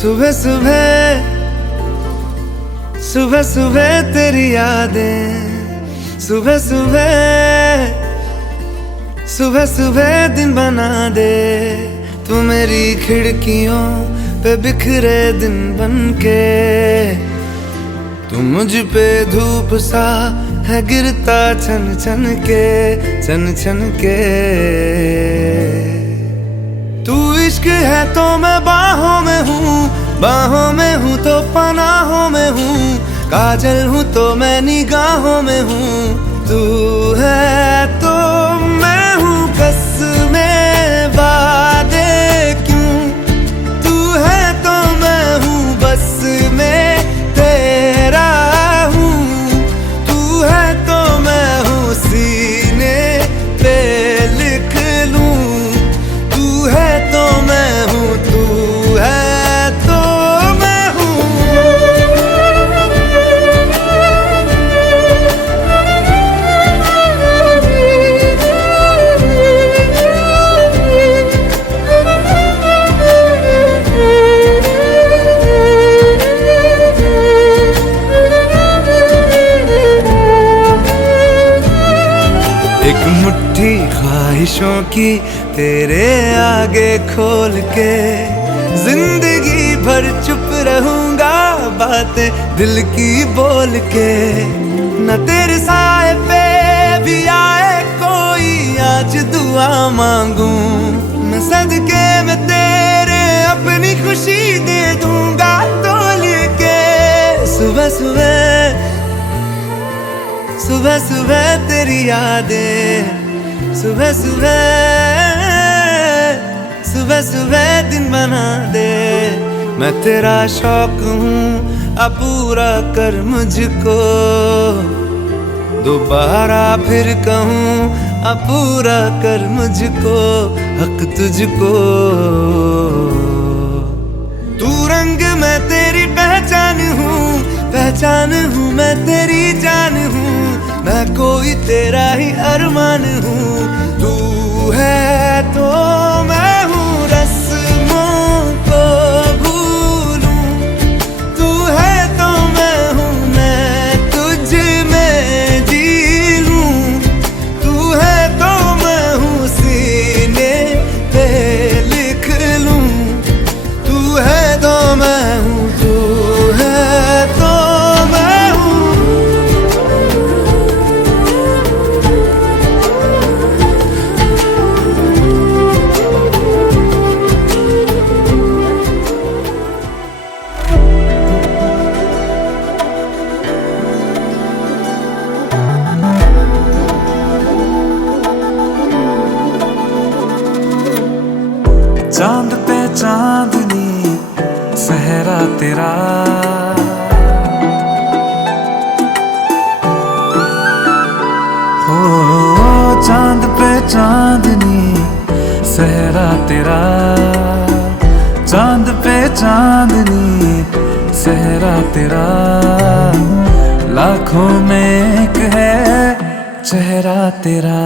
सुबह सुबह सुबह सुबह तेरी यादें, सुबह सुबह सुबह सुबह दिन बना दे। तू मेरी खिड़कियों पे बिखरे दिन बनके, तू मुझ पे धूप सा है गिरता छन छन के, छन छन के। तू इश्क है तो मैं बाहों में हूँ, बाहों में हूँ तो पनाहों में हूँ, काजल हूँ तो मैं निगाहों में हूँ। तू है तो मैं हूँ कसमें वादे क्यों, तू है तो मैं हूँ बस में तेरा हूँ। तू है तो मैं हूँ सीने पे लिख लूँ, तू है तो मैं हूँ, तू है तो मैं हूँ। एक मुट्ठी ख्वाहिशों की तेरे आगे खोल के, जिंदगी भर चुप रहूंगा बातें दिल की बोल के। न तेरे साए पे भी आए कोई आज दुआ मांगू, मैं सदके में तेरे अपनी खुशी दे दूंगा तोल के। सुबह सुबह सुबह सुबह तेरी यादें, सुबह सुबह सुबह सुबह दिन बना दे। मैं तेरा शौक हूँ अब पूरा कर मुझको, दोबारा फिर कहूँ अब पूरा कर मुझको, हक तुझको। तू रंग मैं तेरी पहचान हूँ, पहचान हूँ मैं तेरी जान हूँ, मैं कोई तेरा ही अरमान हूँ। तू है तो मैं हूँ रस्मों को भूलूं, तू है तो मैं हूँ मैं तुझ में जी लूं। तू है तो मैं हूँ सीने पे लिख लूं, तू है तो मैं हूँ, तू है तो मैं हूँ। चांद पे चांदनी सहरा तेरा, हो चांद पे चांदनी सहरा तेरा, चांद पे चांदनी सहरा तेरा। लाखों में एक है चेहरा तेरा,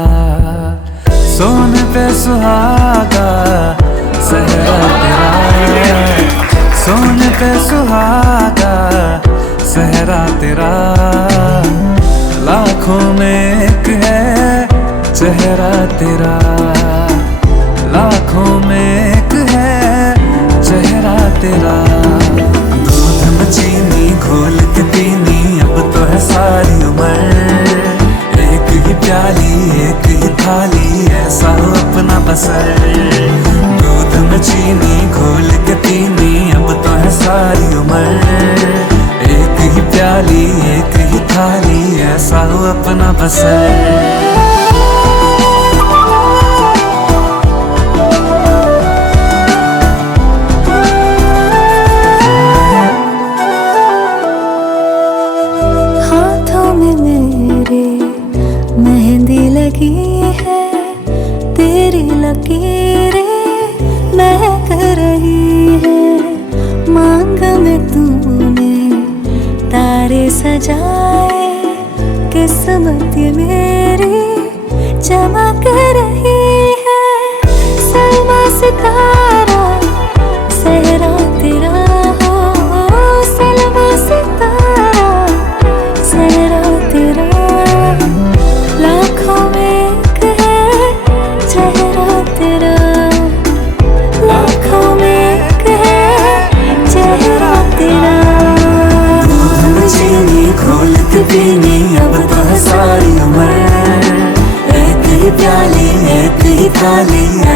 सोने पे सुहागा सहरा तेरा, सोने पे सुहागा सहरा तेरा। लाखों में एक है चेहरा तेरा, लाखों में एक है चेहरा तेरा। दूध में चीनी घोल के पीनी अब तो है सारी उम्र, एक ही प्याली एक ही थाली ऐसा हो अपना बसर। दूध में चीनी घोल के पीनी अब तो है सारी उम्र, एक ही प्याली एक ही थाली ऐसा हो अपना बसर। मेहंदी लगी है तेरी लकीरें महक रही है, मांग में तूने तारे सजाए, किस्मत ये मेरी चमक रही है। सलमा सितारा सहरा तेरा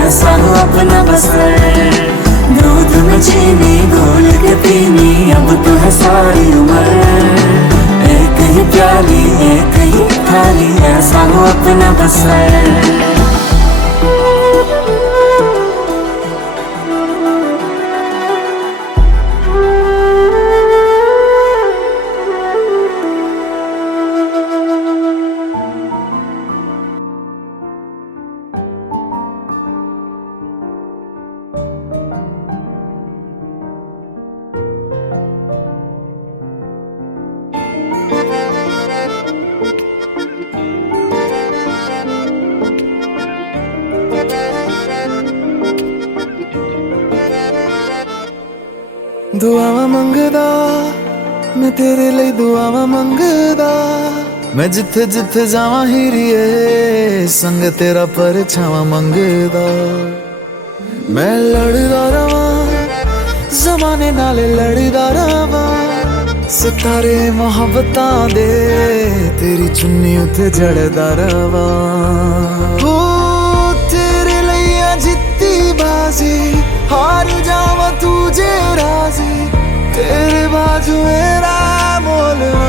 ऐसा हो अपना बसर। दूध में चीनी घोल के पीनी अब तो है सारी उम्र। एक ही प्याली एक ही थाली ऐसा हो अपना बसर। दुआवा मंगदा मैं तेरे लिए दुआवा मंगदा। मैं जिथे जिथे जावा हीरिए संग तेरा परछावा मंगदा। मैं लड़दा रवा जमाने नाले लड़दा रवा। सितारे मोहब्बतां दे तेरी चुन्नी उते जड़दा रवा। हो तेरे लिए जित्ती बाजी हार जावा तुझे राजी। तेरे बाजू मेरा मोलना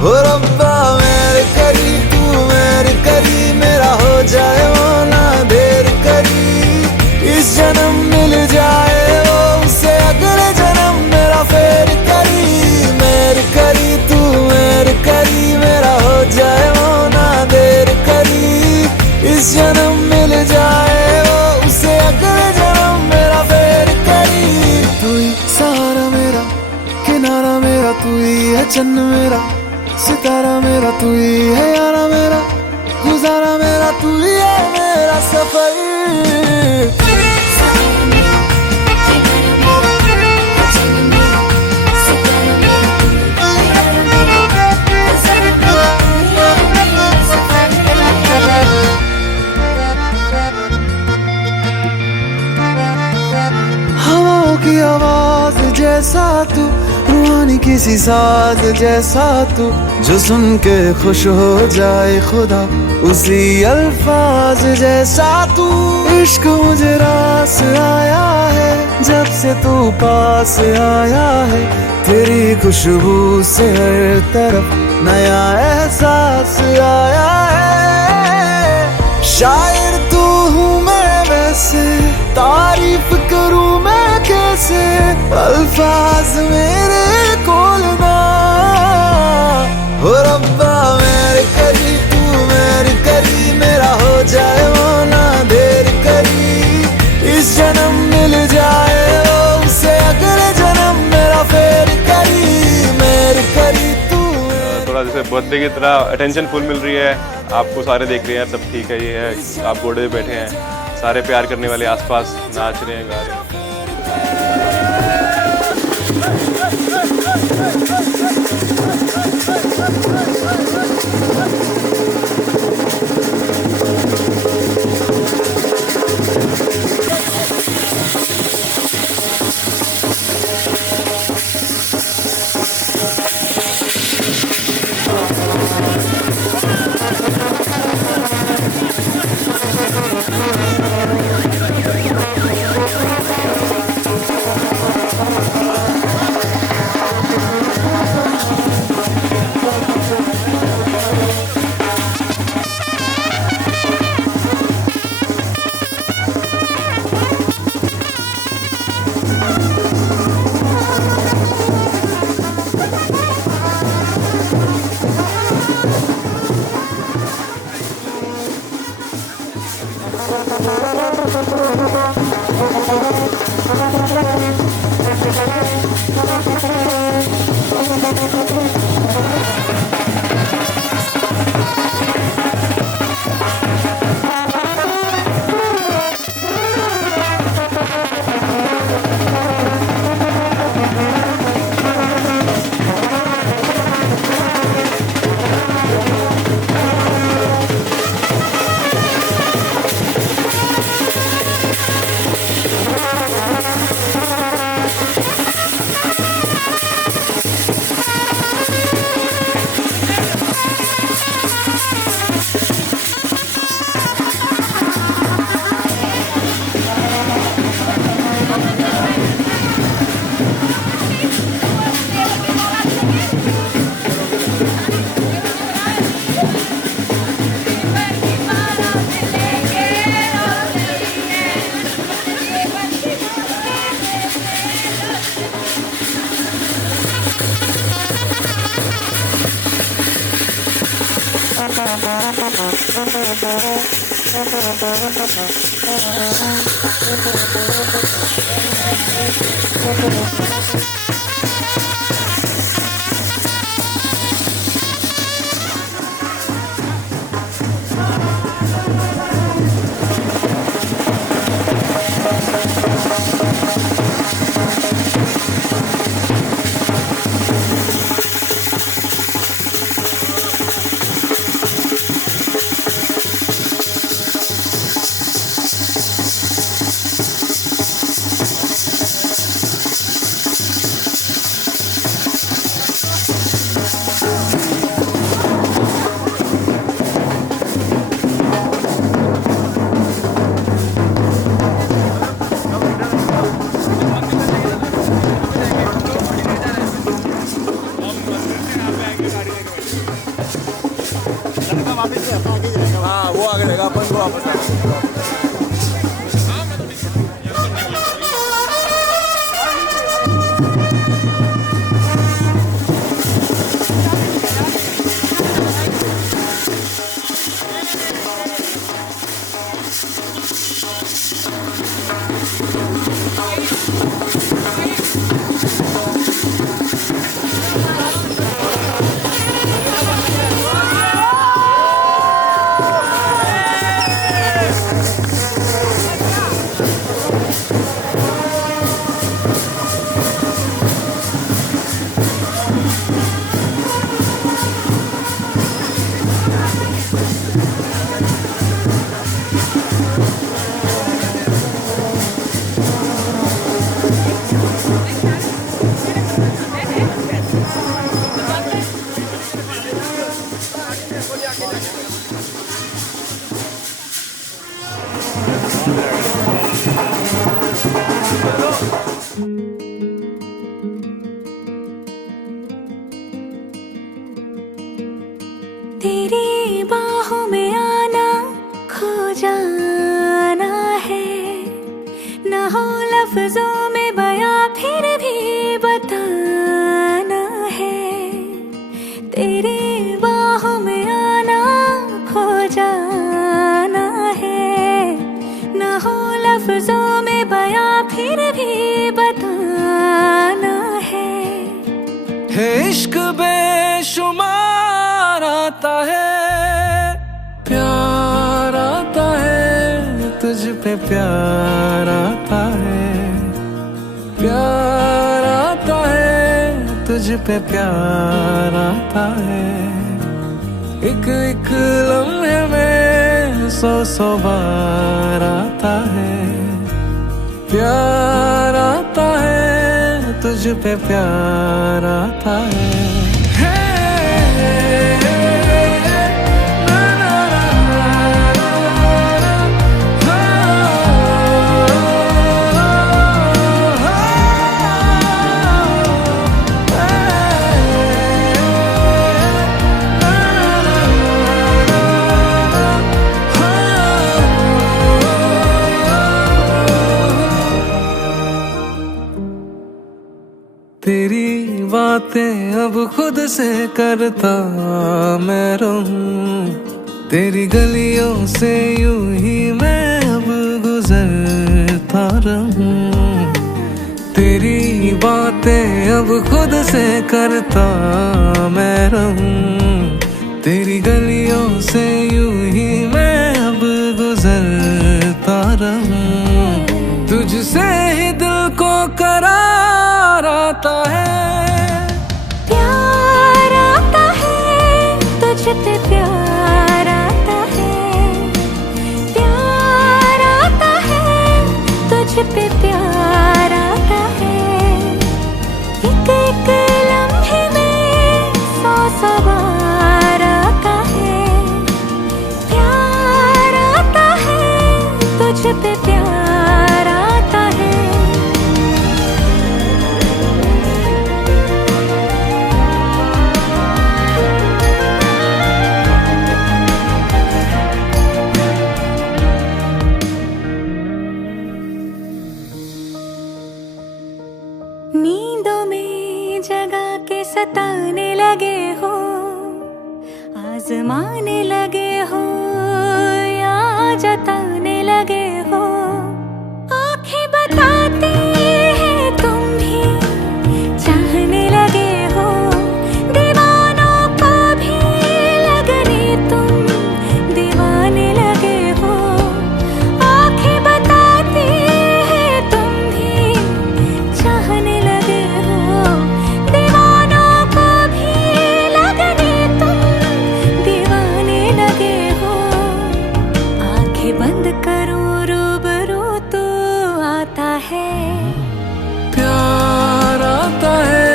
हो रब्बा मेरे करी तू मेरे करी मेरा हो जाए वो ना देर करी। इस जन्म मिल जाए वो उसे अगले जन्म मेरा फेर करी। मेरे करी तू मेरे करी मेरा हो जाए वो ना देर करी। इस जन्म मिल जाए वो उसे अगले जन्म मेरा फेर करी। तू ही सहारा मेरा किनारा मेरा तू ही है चन्न मेरा सितारा मेरा तू ही है यारा मेरा गुजारा मेरा तू ही है मेरा सफर। हवाओं की आवाज जैसा तू रूहानी किसी साज जैसा तू जो सुन के खुश हो जाए खुदा उसी अल्फाज जैसा तू। इश्क मुझे रास आया है जब से तू पास आया है। तेरी खुशबू से हर तरफ नया एहसास आया है। शायर तू हूँ मैं वैसे तारीफ करूँ मैं कैसे। अल्फाज मेरे कोलना हो रब्बा मेरे करी तू मेरे करी मेरा हो जाए वो ना देर करी। इस जन्म मिल जाए वो उसे अगले जन्म मेरा फेर करी। मेरे करी तू थोड़ा जैसे बर्थडे की तरह अटेंशन फुल मिल रही है। आपको सारे देख रहे हैं सब ठीक है। ये है आप घोड़े पे बैठे हैं सारे प्यार करने वाले आसपास नाच रहे हैं गा रहे हैं। हाँ वो आगे रहेगा, अपन को वापस आएगा। तेरी बाहों में आना, खो जाना है, न हो लफ्जों में बयां फिर भी बताना है। तेरी बाहों में आना, खो जाना है, न हो लफ्जों में बयां फिर भी बताना है। इश्क बेशुमार आता है, प्यार आता है, तुझ पे प्यार आता है, प्यार आता है, तुझ पे प्यार आता है। एक एक लम्हे में सौ सौ बार आता है, प्यार आता है, तुझ पे प्यार आता है। तेरी बातें अब खुद से करता मैं रहूं, तेरी गलियों से यूं ही मैं अब गुजरता रहूं। तेरी बातें अब खुद से करता मैं रहूं, तेरी गलियों से यूं ही मैं अब गुजरता रहूं। तुझसे ही दिल को करार आता है, प्यार आता है, तुझ पे प्यार आता है, प्यार आता है, तुझ पे प्यार आता है। एक एक लम्हे में सौ सौ बार आता है, प्यार आता है, तुझ पे प्यार आता है। सताने लगे हो, आजमाने लगे हो या जताने लगे हो। आंखें बताती हैं तुम भी चाहने लगे हो, दीवानों को भी लगने तुम दीवाने लगे हो। आंखें बताती हैं तुम भी चाहने लगे हो, दीवानों को भी लगने तुम दीवाने लगे हो। आंखें बंद करो रूबरू तो आता है, प्यार आता है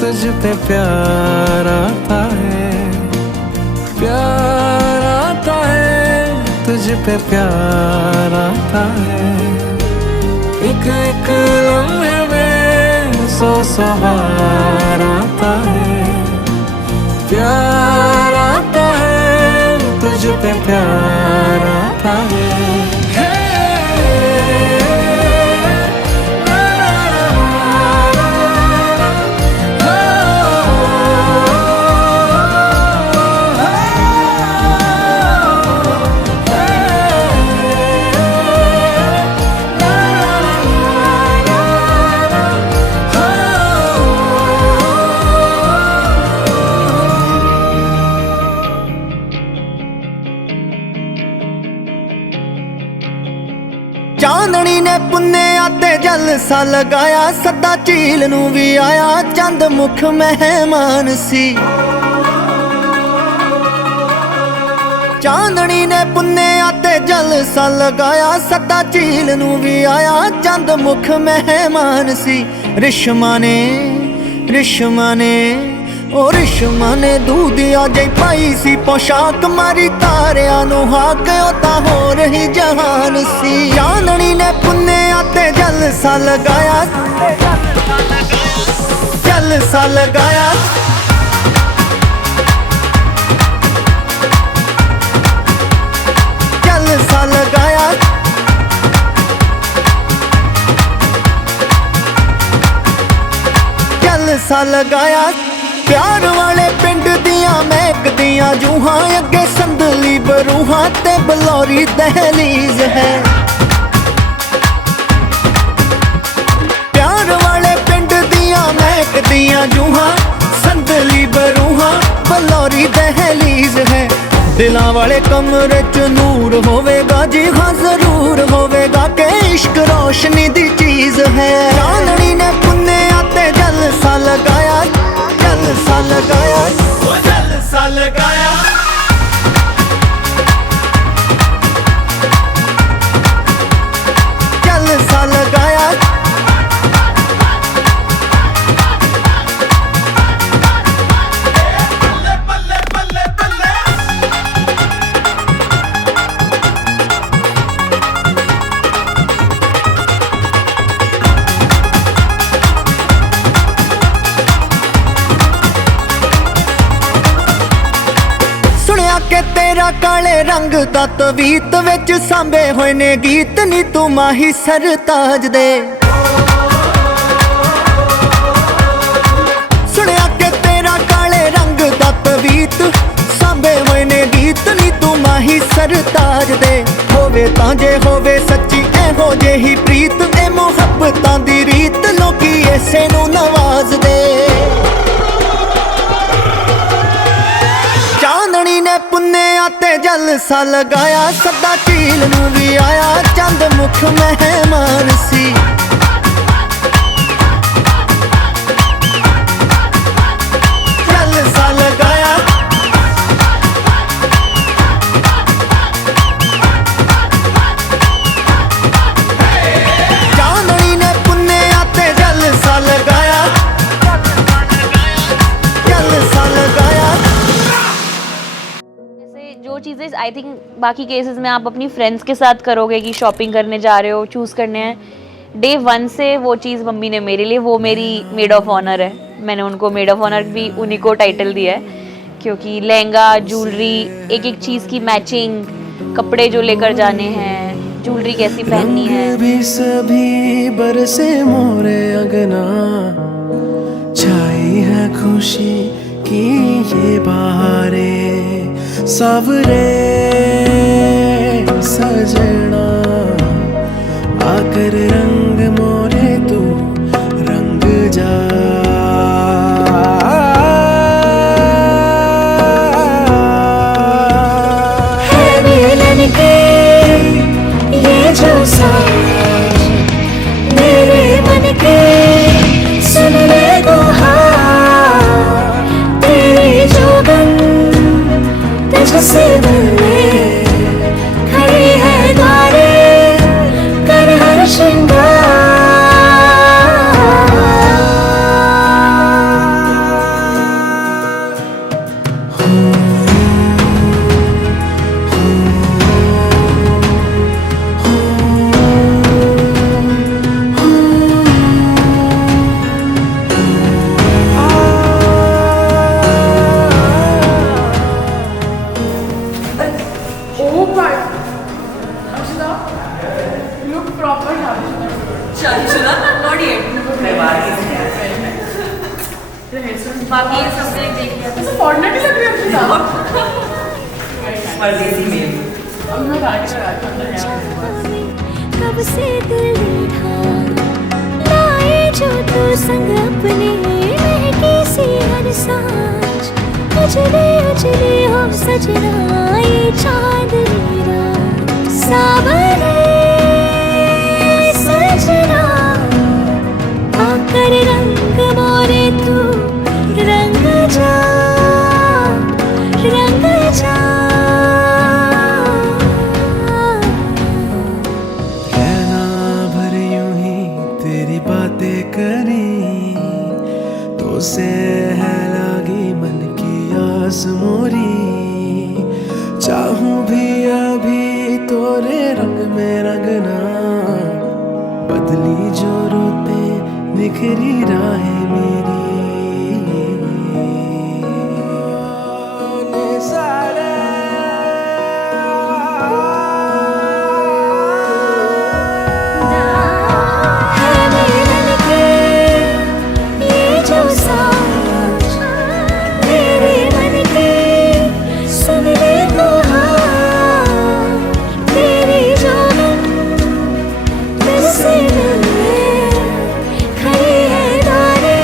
तुझ पे, प्यार आता है, प्यार आता है तुझ पे, प्यार आता है। एक एक लम्हे में सौ बार आता है, प्यार आता है तुझ पे, प्यार आता है। ਚਾਂਦਣੀ ਨੇ ਪੁੰਨਿਆ ਤੇ ਜਲਸਾ ਲਗਾਇਆ, ਸਦਾ ਝੀਲ ਨੂੰ ਵੀ ਆਇਆ, ਚੰਦ ਮੁਖ ਮਹਿਮਾਨ ਸੀ। ਚਾਂਦਣੀ ਨੇ ਪੁੰਨਿਆ ਤੇ ਜਲਸਾ ਲਗਾਇਆ, ਸਦਾ ਝੀਲ ਨੂੰ ਵੀ ਆਇਆ, ਚੰਦ ਮੁਖ ਮਹਿਮਾਨ ਸੀ। ਰਿਸ਼ਮਾ ਨੇ ਉਹ ਰਿਸ਼ਮਾ ਨੇ ਦੂਧਿਆ ਜਿਹੀ ਪਾਈ ਸੀ ਪੋਸ਼ਾਕ, ਮਾਰੀ ਤਾਰਿਆਂ ਨੂੰ ਹਾਕ, ਉਹ ਤਾਂ ਹੋ ਰਹੀ ਜਹਾਨ ਸੀ। ਚਾਂਦਣੀ ਨੇ ਪੁੰਨਿਆ ਤੇ ਜਲਸਾ ਲਗਾਇਆ, ਜਲਸਾ ਲਗਾਇਆ, ਜਲਸਾ ਲਗਾਇਆ, ਜਲਸਾ ਲਗਾਇਆ। प्यार वाले पिंड दियां महकदियां जूहां, अगे संदली बरूहां ते बलौरी दहलीज है। प्यार वाले पिंड दियां महकदियां जूहां, संदली बरूहां बलौरी दहलीज है। दिलां वाले कमरे च नूर होवेगा जी हाँ जरूर होवेगा, के इश्क रोशनी दी चीज है। चांदनी ने पुन्निया ते जलसा लगाया, जलसा लगाया, जलसा लगाया, जलसा लगाया। के तेरा काले रंग दा तवीत विच सांभे होए ने गीत, नी तू माही सरताज दे। सुनिया के तेरा काले रंग दा तवीत सांभे होए ने गीत, नी तू माही सरताज दे। होवे तां जे होवे सच्ची एहो जेही प्रीत, ए मुहब्बतां दी रीत लोकी ऐसे नू नवाज दे। चांदनी ने पुन्निया ते जलसा लगाया, सदा झील नू भी आया, चंद मुख मेहमान सी। जलसा लगाया, चांदनी ने पुन्निया ते जलसा लगाया, जलसा लगाया। जो चीज़ें आई थिंक बाकी केसेस में आप अपनी फ्रेंड्स के साथ करोगे कि शॉपिंग करने जा रहे हो, चूज़ करने हैं, डे 1 से वो चीज़ मम्मी ने मेरे लिए, वो मेरी मेड ऑफ ऑनर है। मैंने उनको मेड ऑफ ऑनर भी उन्हीं को टाइटल दिया है, क्योंकि लहंगा, ज्वेलरी, एक एक चीज़ की मैचिंग, कपड़े जो लेकर जाने हैं, ज्वेलरी कैसी पहननी है। भी सभी बरसे मोरे अगना, छाई है खुशी की ये बहारें, सावरे सजना आकर रंग मोरे तू रंग जा। है मिलन के ये जो साज मेरे मन के, सुन ले गुहार तेरी जोगन तुझसे मिलने खड़ी है द्वारे कर हर श्रृंगार। बाकी ये सब देख लिया था। पढ़ने भी लग रही है कब से दिल ढाल लाए जो तू संग अपने, महकी सी हर सांझ उजले उजले हो सजना ये चांदनी रात। सावरे सजना आकर रंग मोरे तू रंग जा रंग जा। रहना भर यूं ही तेरी बातें करी, तो से है लागी मन की आस मोरी। चाहूं भी अभी तोरे रंग में रंगना, बदली जो रोते निखरी राहें मेरी। है मिलन के ये जो साज मेरे मन के, सुन ले गुहार तेरी जोगन तुझसे मिलने खड़ी है द्वारे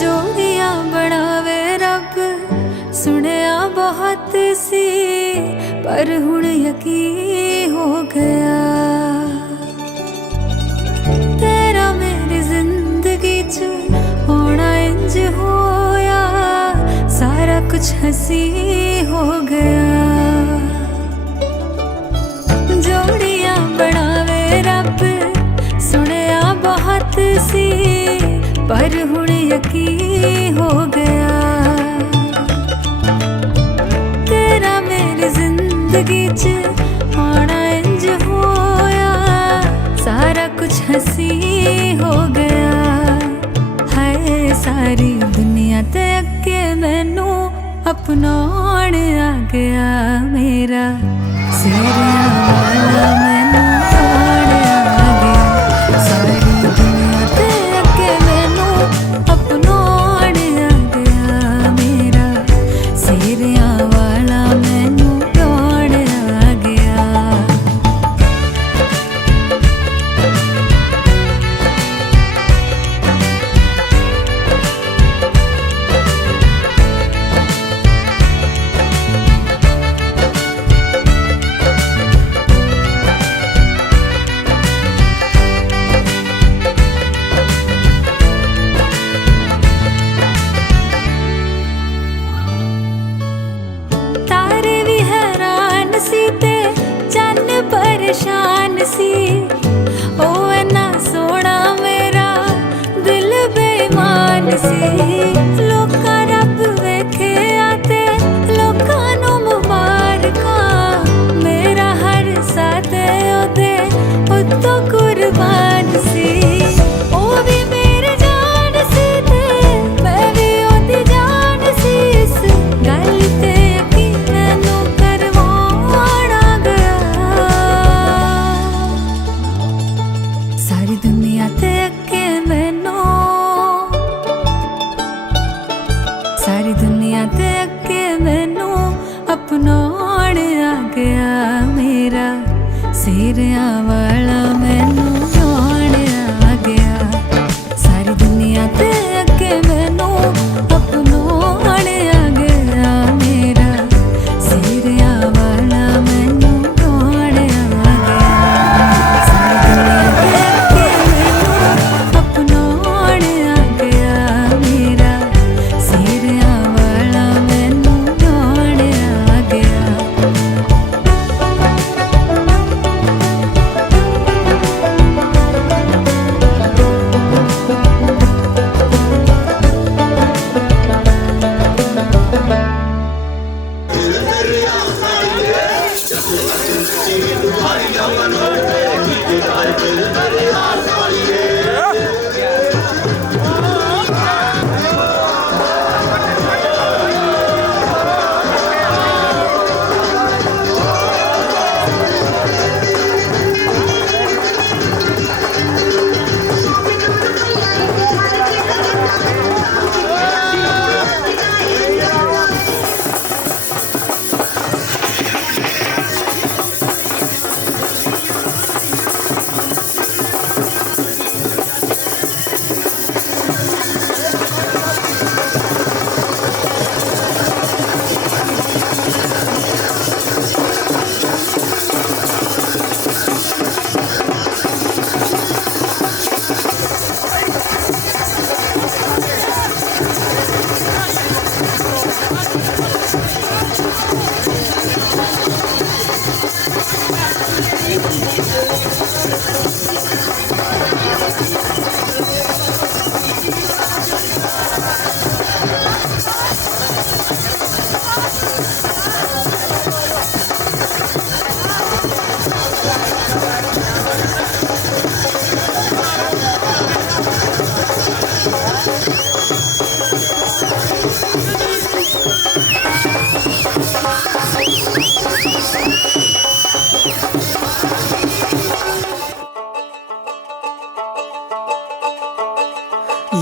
जोड़ियां बनावे रब सुनिया बहुत सी पर हुण यकीन हो गया तेरा मेरी जिंदगी च होना इंज होया सारा कुछ हंसी हो गया जोड़ियां बनावे रब सुनिया बहुत सी पर हुण यकीन हो गया तेरा मेरी जिंदगी च आना इंज होया सारा कुछ हंसी हो गया है सारी दुनिया ते अगे मैनू अपनाउण आ गया मेरा सेरिया वाला मैनू अपनाउण आ गया सारी दुनिया ते अगे मैनू जान सी लोका रब वेखे आते लोका नू मुबारका मेरा हर साथ ओदे उत्तो कुर्बान सी ओ भी मेरे जान सी ते मैं भी ओदी जान सी इस गल ते यकीन मैनू करवाना गया सारी दुनिया ते अगे मैनू सारी दुनिया ते अगे मैनू अपनाउण आ गया मेरा सिरियां वाला मैनू जान आ गया सारी दुनिया ते अगे मैनू अपनाउण आ गया मेरा सिरियां वाला मैनू जान आ गया सारी दुनिया ते अगे मैनू अपनाउण आ गया मेरा सिरियां वाला मैनू जान आ गया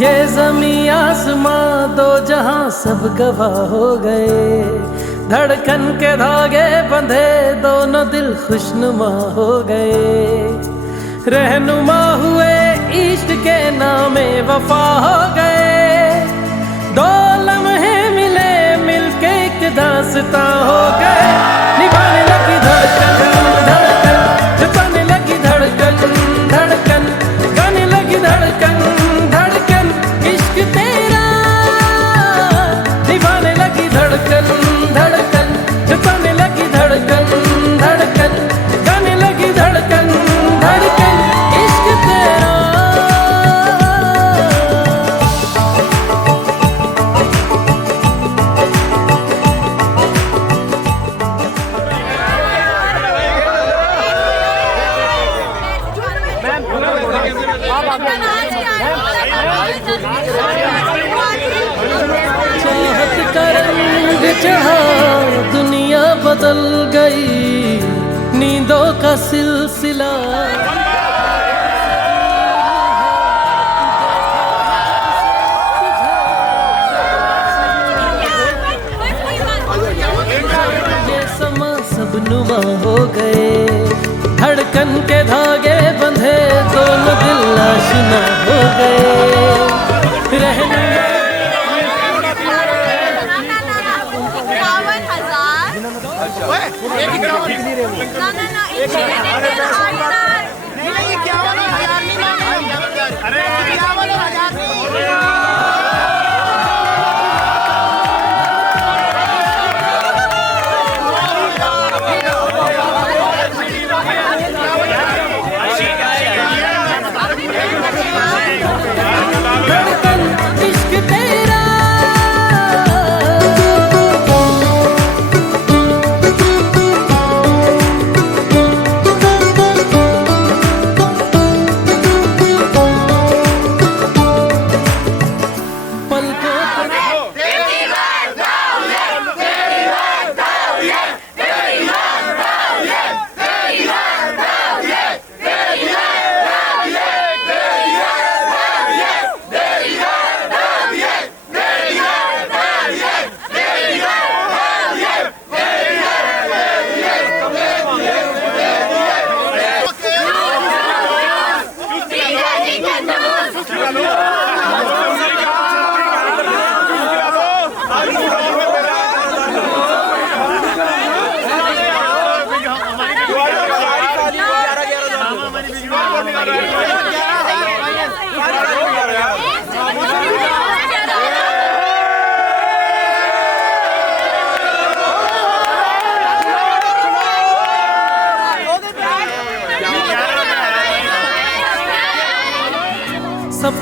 ये ज़मीं आसमां दो जहां सब गवाह हो गए धड़कन के धागे बंधे दोनों दिल खुशनुमा हो गए रहनुमा हुए इश्क के नामे वफा हो गए दो लम्हे मिले मिलके एक दास्तां हो गए निभाने लगी धड़कन धड़कन जताने लगी धड़कन धड़कन गाने लगी धड़कन धड़कन इश्क तेरा निभाने लगी धड़कन धड़कन जताने लगी धड़कन धड़कन गाने लगी धड़कन धड़कन इश्क तेरा चाहत का रंग चढ़ा दुनिया बदल गई नींदों का सिलसिला ये समा सब नुमा हो गए धड़कन के धागे बंधे दोनों दिल आशिना हो गए रहने धड़कन इश्क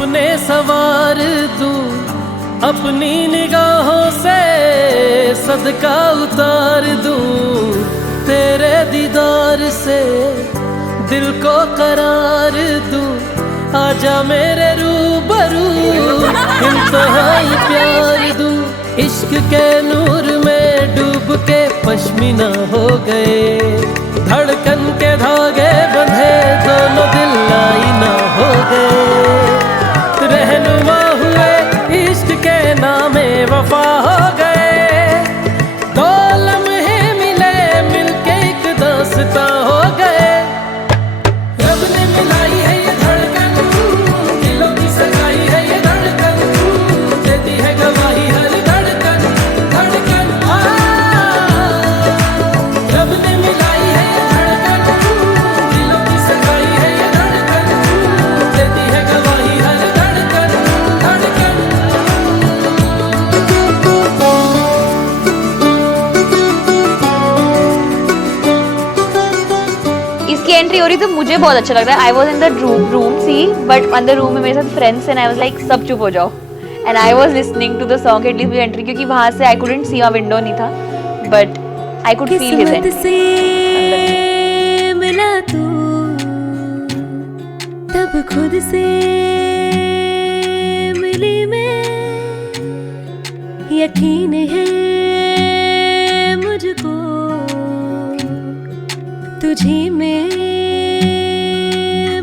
सपने सवार दूं, अपनी निगाहों से सदका उतार दूं, तेरे दीदार से दिल को करार दूं, आजा मेरे रूबरू इंतहाई प्यार दूं। इश्क के नूर में डूब के पश्मीना हो गए, धड़कन के धागे बंधे दोनों दिल आईना हो गए, रहनुमा हुए इश्क के नामे वफा हो गए, दो लम्हे मिले मिलके एक दास्तां हो गए। रब ने मिलाई है ये धड़कन, दिलों की सगाई है ये धड़कन, देती है गवाही हर धड़कन धड़कन। रब ने मिलाई है ये धड़कन, दिलों की सगाई है ये धड़कन, देती है गवाही हर धड़कन धड़कन। इसकी एंट्री हो रही तो मुझे बहुत अच्छा लग रहा है। I was in the room see, but अंदर रूम में मेरे साथ friends and I was like सब चुप हो जाओ, and I was listening to the song at least मुझे एंट्री, क्योंकि वहां से आई कुडंट सी, विंडो नहीं था, but I could feel his किस्मत से मिला तू, तब खुद से मिली मैं, यकीन है मुझको तुझी में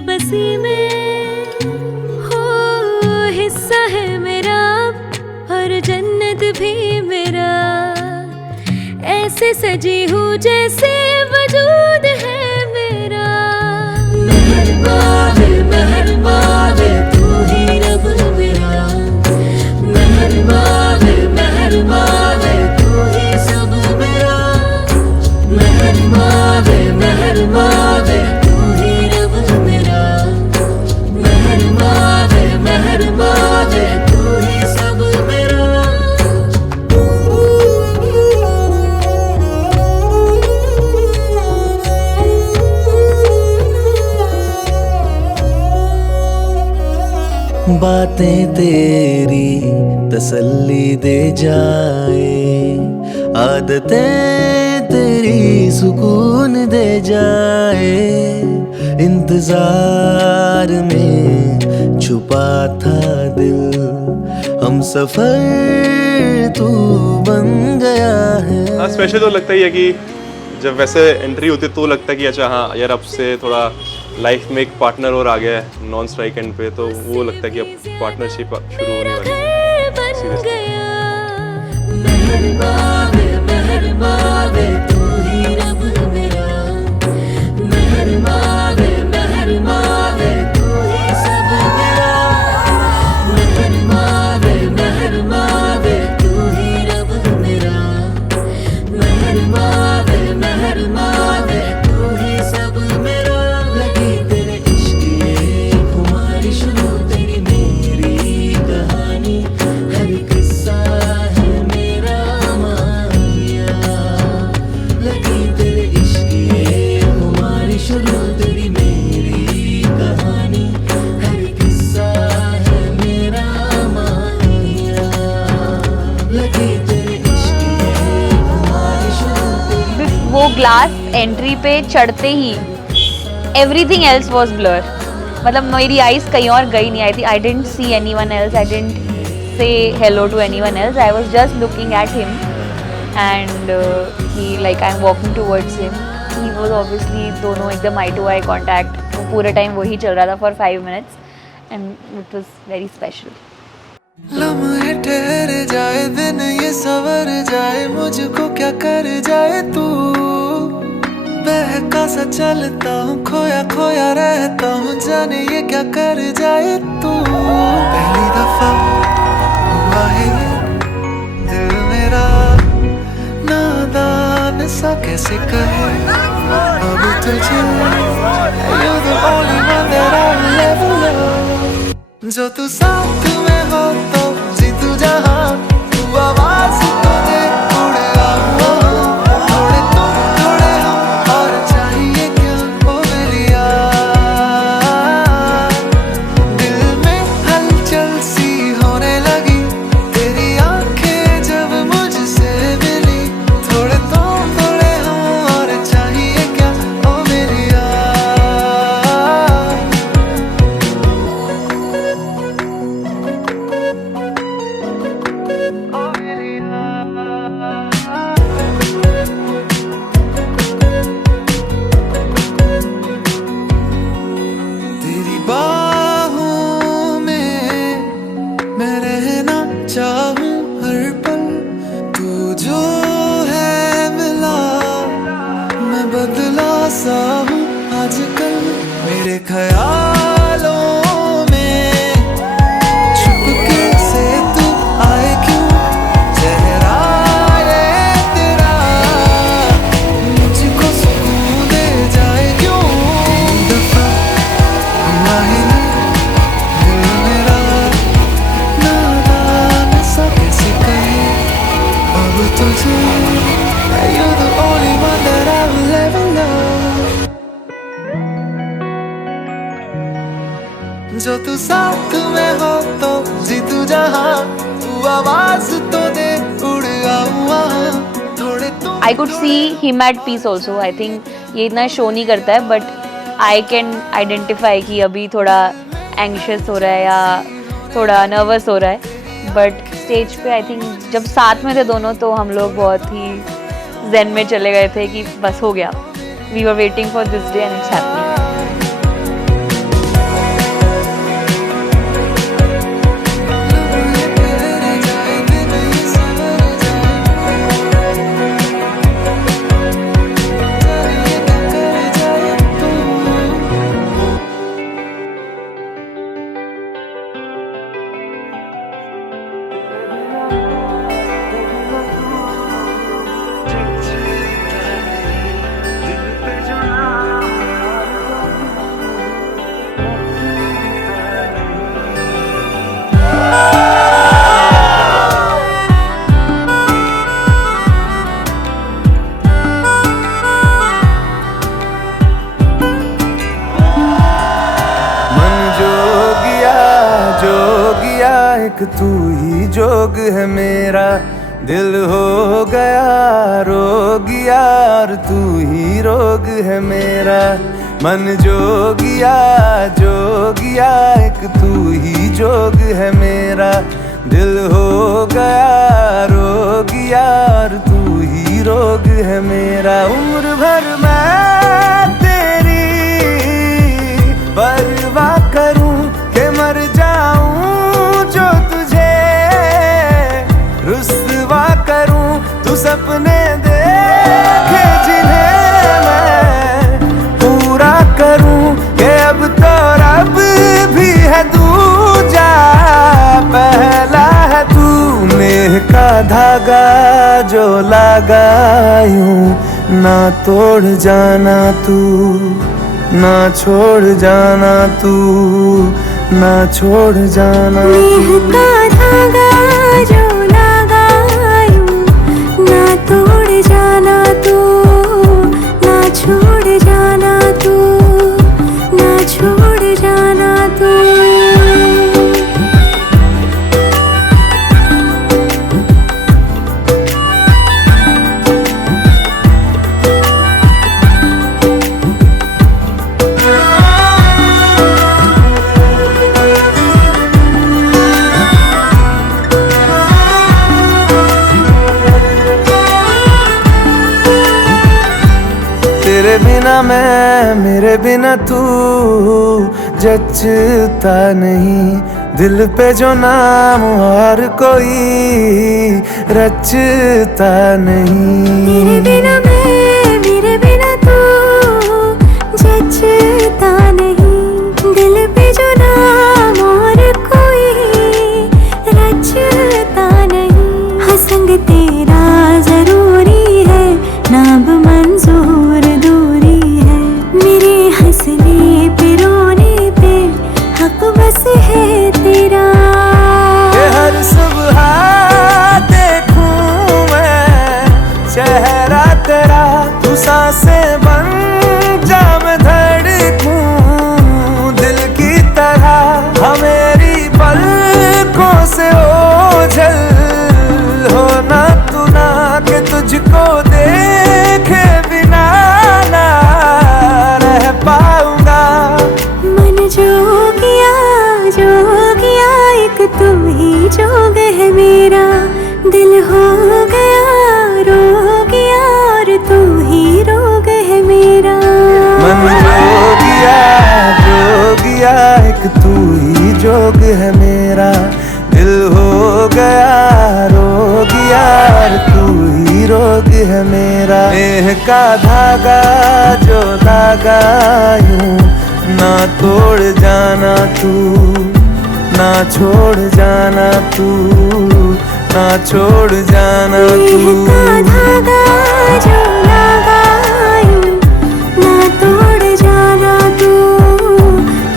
बसी में, हो हिस्सा है मेरा और जन्नत भी मेरा, ऐसे सजी हूँ जैसे वजूद है मेरा। मेहरबान मेहरबान तू ही रब मेरा, मेहरबान मेहरबान तू ही सब मेरा, मेहरबान मेहरबान तू ही रब मेरा, मेहरबान मेहरबान तू ही सब मेरा। बातें तेरी तसल्ली दे जाए, आदतें तेरी सुकून दे जाए, इंतजार में छुपा था दिल, हम सफर तू बन गया है। हाँ, स्पेशल तो लगता ही है कि जब वैसे एंट्री होती है तो लगता है कि अच्छा हाँ यार अब से थोड़ा लाइफ में एक पार्टनर और आ गया है नॉन स्ट्राइक एंड पे, तो वो लगता है कि अब पार्टनरशिप शुरू होने वाली है। सीरियसली मेहरबान मेहरबान तू ही रब मेरा, मेहरबान मेहरबान तू ही सब मेरा, मेहरबान मेहरबान तू ही रब मेरा, मेहरबान मेहरबान तू ही सब मेरा। लगी तेरे इश्क ये खुमारी शुरू तेरी मेरी कहानी, हर किस्सा है मेरा माहिया, लगी तेरे इश्क ये खुमारी शुरू तेरी मेरी कहानी, हर किस्सा है मेरा माहिया, लगी तेरे इश्क ये खुमारी शुरू तेरी। वो ग्लास एंट्री पे चढ़ते ही एवरीथिंग एल्स वॉज ब्लर, मतलब मेरी आईज कहीं और गई नहीं, आई थी I didn't see anyone else, I didn't say hello to anyone else, I was just looking at him and he like I am walking towards him, he was obviously, दोनों एकदम आई to eye contact, वो पूरे time वही चल रहा था for 5 minutes and it was very special. लम्हे ठहर जाए दिन ये सवर जाए, मुझको क्या कर जाए तू, बहका सा चलता हूँ खोया खोया रहता हूँ, जाने ये क्या कर जाए तू। पहली दफा हुआ है दिल मेरा नादान सा, कैसे कहे अब तुझे, you're the only one that I'll ever love, जो तू साथ में हो तो जीतू जहां, तू आवाज तुझे उड़ आऊं, थोड़े तुम थोड़े हम और चाहिए क्या ओ मेरी यार, दिल में हल्का मैं रहना चाहूं हर पल, तू जो है मिला, मैं बदला सा हूं आजकल। मेरे ख्यालों में छुपके से तू आए क्यों, चेहरा ये तेरा मुझको सुकून दे जाए क्यों। दफा माहिने दिल मेरा नादान सा कैसे कहे अब तुझे, you're the only one that I will ever love। जो तू साथ में हो तो जीतू जहां, तू आवाज तो दे उड़ आऊं वहां, थोड़े तू। I could see him at peace also. I think ये इतना शो नहीं करता है बट आई कैन आइडेंटिफाई कि अभी थोड़ा एंग्शियस हो रहा है या थोड़ा नर्वस हो रहा है। बट स्टेज पे आई थिंक जब साथ में थे दोनों तो हम लोग बहुत ही ज़ेन में चले गए थे कि बस हो गया, we were waiting for this day and it's happening. एक तू ही जोग है मेरा, दिल हो गया रोगिया और तू ही रोग है मेरा। मन जोगिया जोगिया एक तू ही जोग है मेरा, दिल हो गया रोगिया और तू ही रोग है मेरा। उम्र भर मैं तेरी परवाह करूं के मर जाऊं, जो तुझे रुस्वा करूं, तू सपने देखे जिन्हें मैं पूरा करूं, कि अब तो रब भी है दूजा पहला है तू। नेह का धागा जो लगा यूं ना तोड़ जाना तू, ना छोड़ जाना तू, ना छोड़ जाना तू। नेह का धागा जो लगा यूं ना तोड़ जाना तू, ना छोड़ जाना तू, ना छोड़ जाना तू। तेरे बिना मैं मेरे बिना तू जचता नहीं, दिल पे जो नाम और कोई रचता नहीं। तेरे बिना मैं मेरे बिना तू जचता नहीं, दिल पे जो नाम और कोई रचता नहीं। हाँ संग तेरा जरूरी है, नाम मंजूर दूरी है, मेरे हंसने पे रोने पे हक बस है तेरा। ये हर सुबह देखूं मैं चेहरा तेरा, तू सांसें बन जा मैं धड़कूं, गया रोग यार, तू ही रोग है मेरा। नेह का धागा जो धागा यूं ना तोड़ जाना तू, ना छोड़ जाना तू, ना छोड़ जाना तू। धागा जो लगा यूं ना तोड़ जाना तू,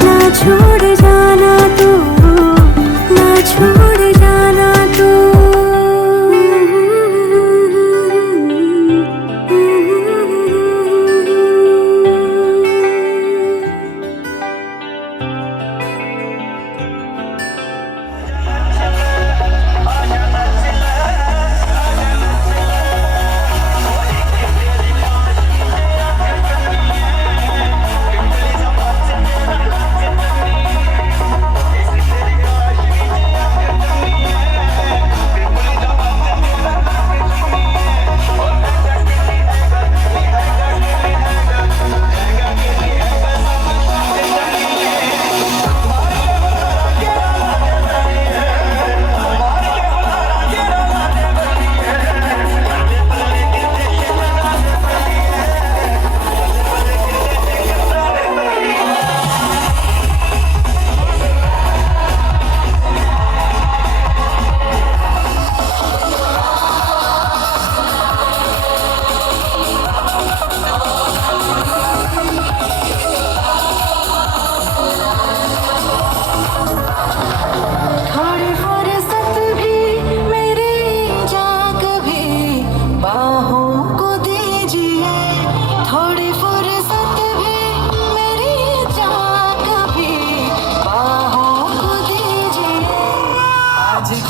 ना छोड़ जाना तू, ना छोड़ जाना तू।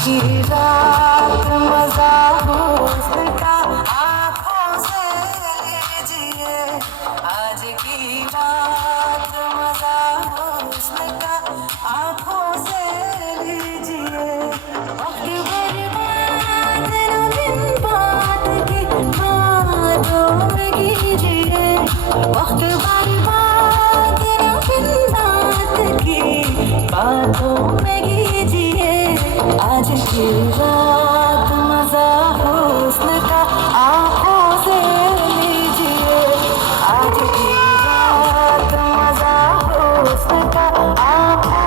की रात मजा हुस्न का आँखों से लीजिए, आज की रात मजा हुस्न का आँखों से लीजिए। वक्त बर्बाद न दिन बात की बातों में कीजिए, वक्त बर्बाद न दिन बात की बातों में कीजिए। आज की रात मजा हुस्न का आँखों से लीजिए, आज की रात मजा हुस्न का आँखों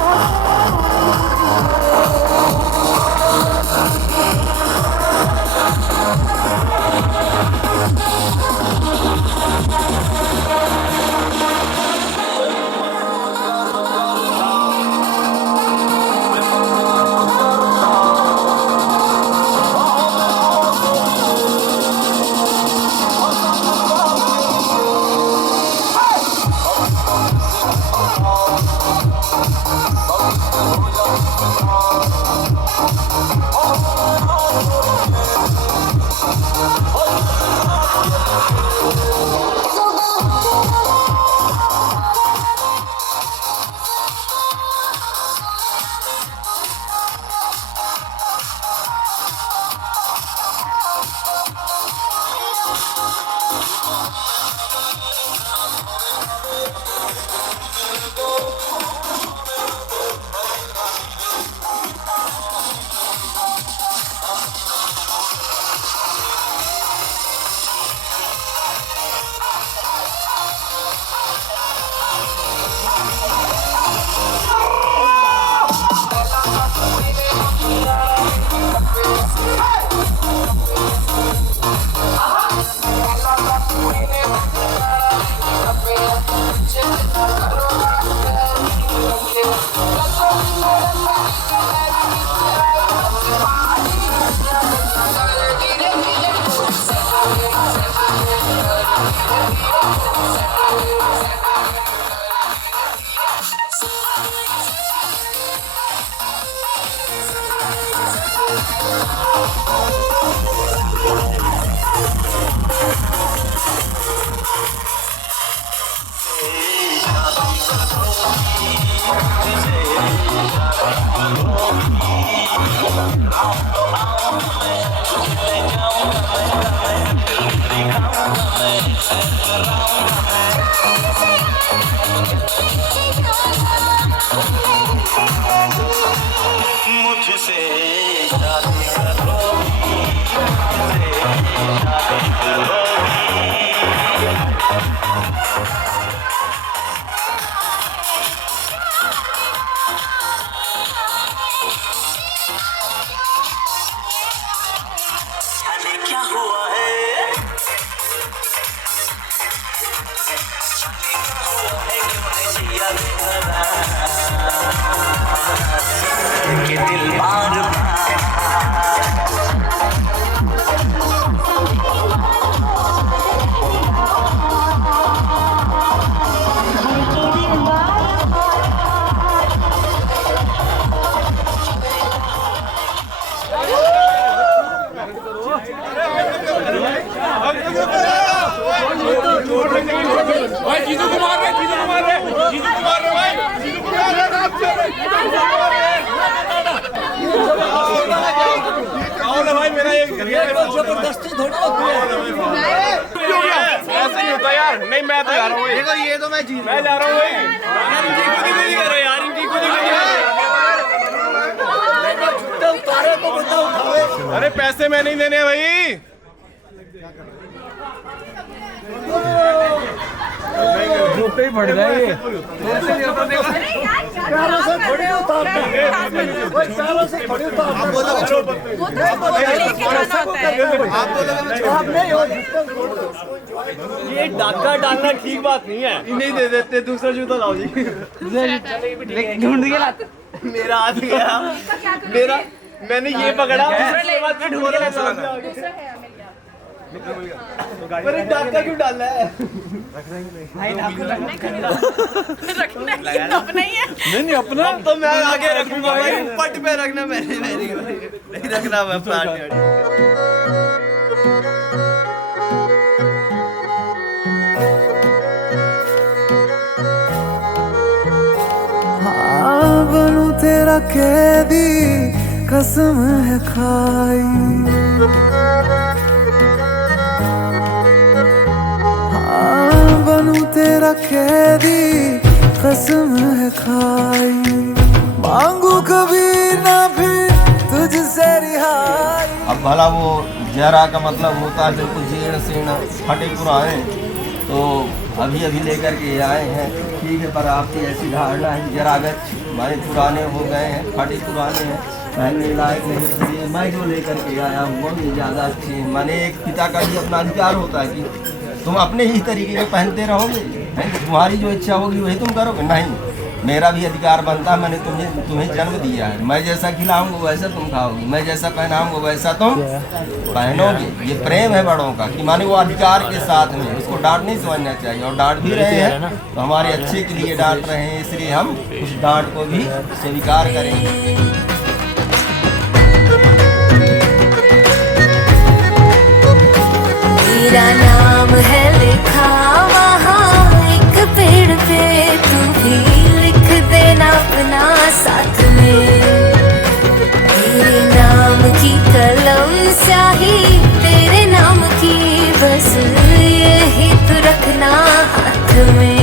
मुझसे जबरदस्ती थोड़ी होती है। ऐसे नहीं होता यार। नहीं मैं तो जा रहा हूँ। देखो ये तो मैं जीत मैं जा रहा हूँ भाई। यार इनकी खुद ही उतारे तो बंदा उठावे। अरे पैसे मैं नहीं देने भाई। पे ही बढ़ जाए ये। पैरों से थोड़ी उतारते हैं। पैरों से थोड़ी उतारते हैं। आप बोलोगे आप नहीं हो। ये डाका डालना ठीक बात नहीं है। नहीं दे देते दूसरा जूता लाओ जी। ढूंढ के लाते। मेरा हाथ गया। मेरा मैंने ये पकड़ा। उसके बाद फिर ढूंढ के लाता। अरे डाका क्यों डालना है? नहीं अपना तो मैं आगे रखूंगा भाई। पट पे रखना मैंने नहीं रखना मैं प्लाट। हाँ बनूं तेरा कैदी कसम है खाई। बनूं तेरा कैदी कसम है खाई। मांगू कभी ना फिर तुझसे रिहाई। अब भला वो जरा का मतलब होता है बिल्कुल जीर्ण सीर्ण फटे पुराने, तो अभी अभी लेकर के आए हैं ठीक है। पर आपकी ऐसी धारणा है जरागत हमारे पुराने हो गए हैं, फटे पुराने हैं, पहनने लायक नहीं, इसलिए मैं जो लेकर के आया वो भी ज़्यादा अच्छी है। माने एक पिता का भी अपना अधिकार होता है कि तुम अपने ही तरीके के पहनते रहोगे, तुम्हारी जो इच्छा होगी वही तुम करोगे। नहीं, मेरा भी अधिकार बनता है। मैंने तुम्हें जन्म दिया है। मैं जैसा खिलाऊंगा वैसा तुम खाओगी, मैं जैसा पहनाऊंगा वैसा तुम पहनोगे। ये प्रेम है बड़ों का कि माने वो अधिकार के साथ में, उसको डांट नहीं समझना चाहिए। और डांट भी रहे हैं तो हमारे अच्छे के लिए डांट रहे हैं, इसलिए हम उस डांट को भी स्वीकार करेंगे। मेरा नाम है लिखा वहाँ एक पेड़ पे, तू भी लिख देना अपना साथ में। तेरे नाम की कलम स्याही तेरे नाम की, बस यही तो रखना हाथ में।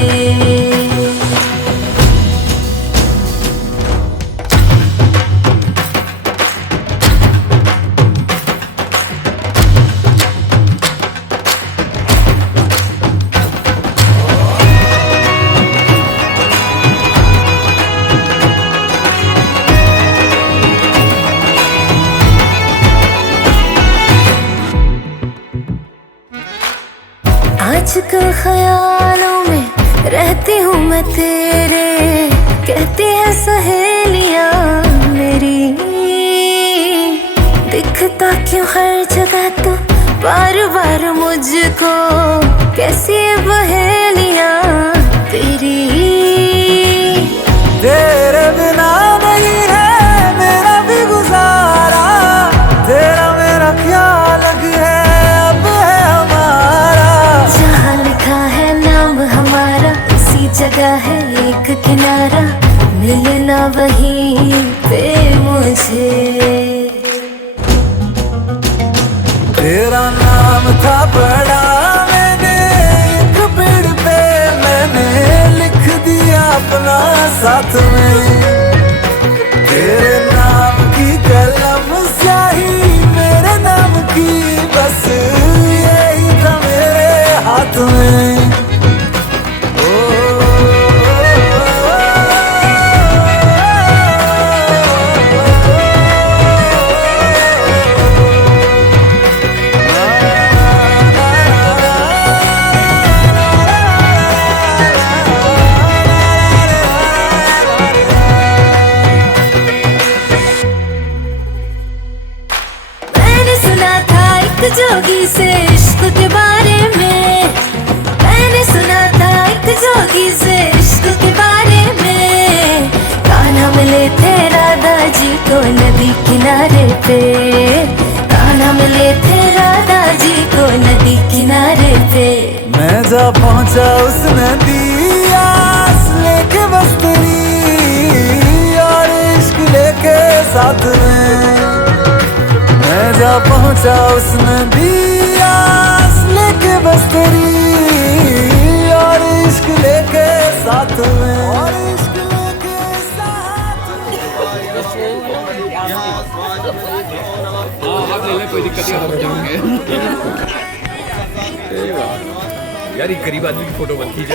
आजकल ख्यालों में रहती हूँ मैं तेरे, कहती है सहेलियाँ मेरी। दिखता क्यों हर जगह तो बार बार मुझको, कैसी पहेलियाँ तेरी। तेरे बिना नहीं है मेरा भी गुजारा, तेरा मेरा क्या लग है अब है हमारा। जहाँ लिखा है नाम हमारा उसी जगह है एक किनारा, मिलना वहीं पे मुझे। तेरा नाम था पढ़ा मैंने एक पेड़ पे, मैंने लिख दिया अपना साथ में। तेरे नाम की कलम से जोगी से इश्क के बारे में, मैंने सुना था एक जोगी से इश्क के बारे में। कान्हा मिले थे राधा जी को नदी किनारे पे, कान्हा मिले थे राधा जी को नदी किनारे पे। मैं जा पहुंचा उस नदी आस लेके बस तेरी और इश्क लेके साथ में। मैं जा पहुंचा उस नदी आस लेके बस तेरी और इश्क लेके साथ में, और इश्क लेके साथ यार ये गरीब आदमी की फोटो मत खींचा।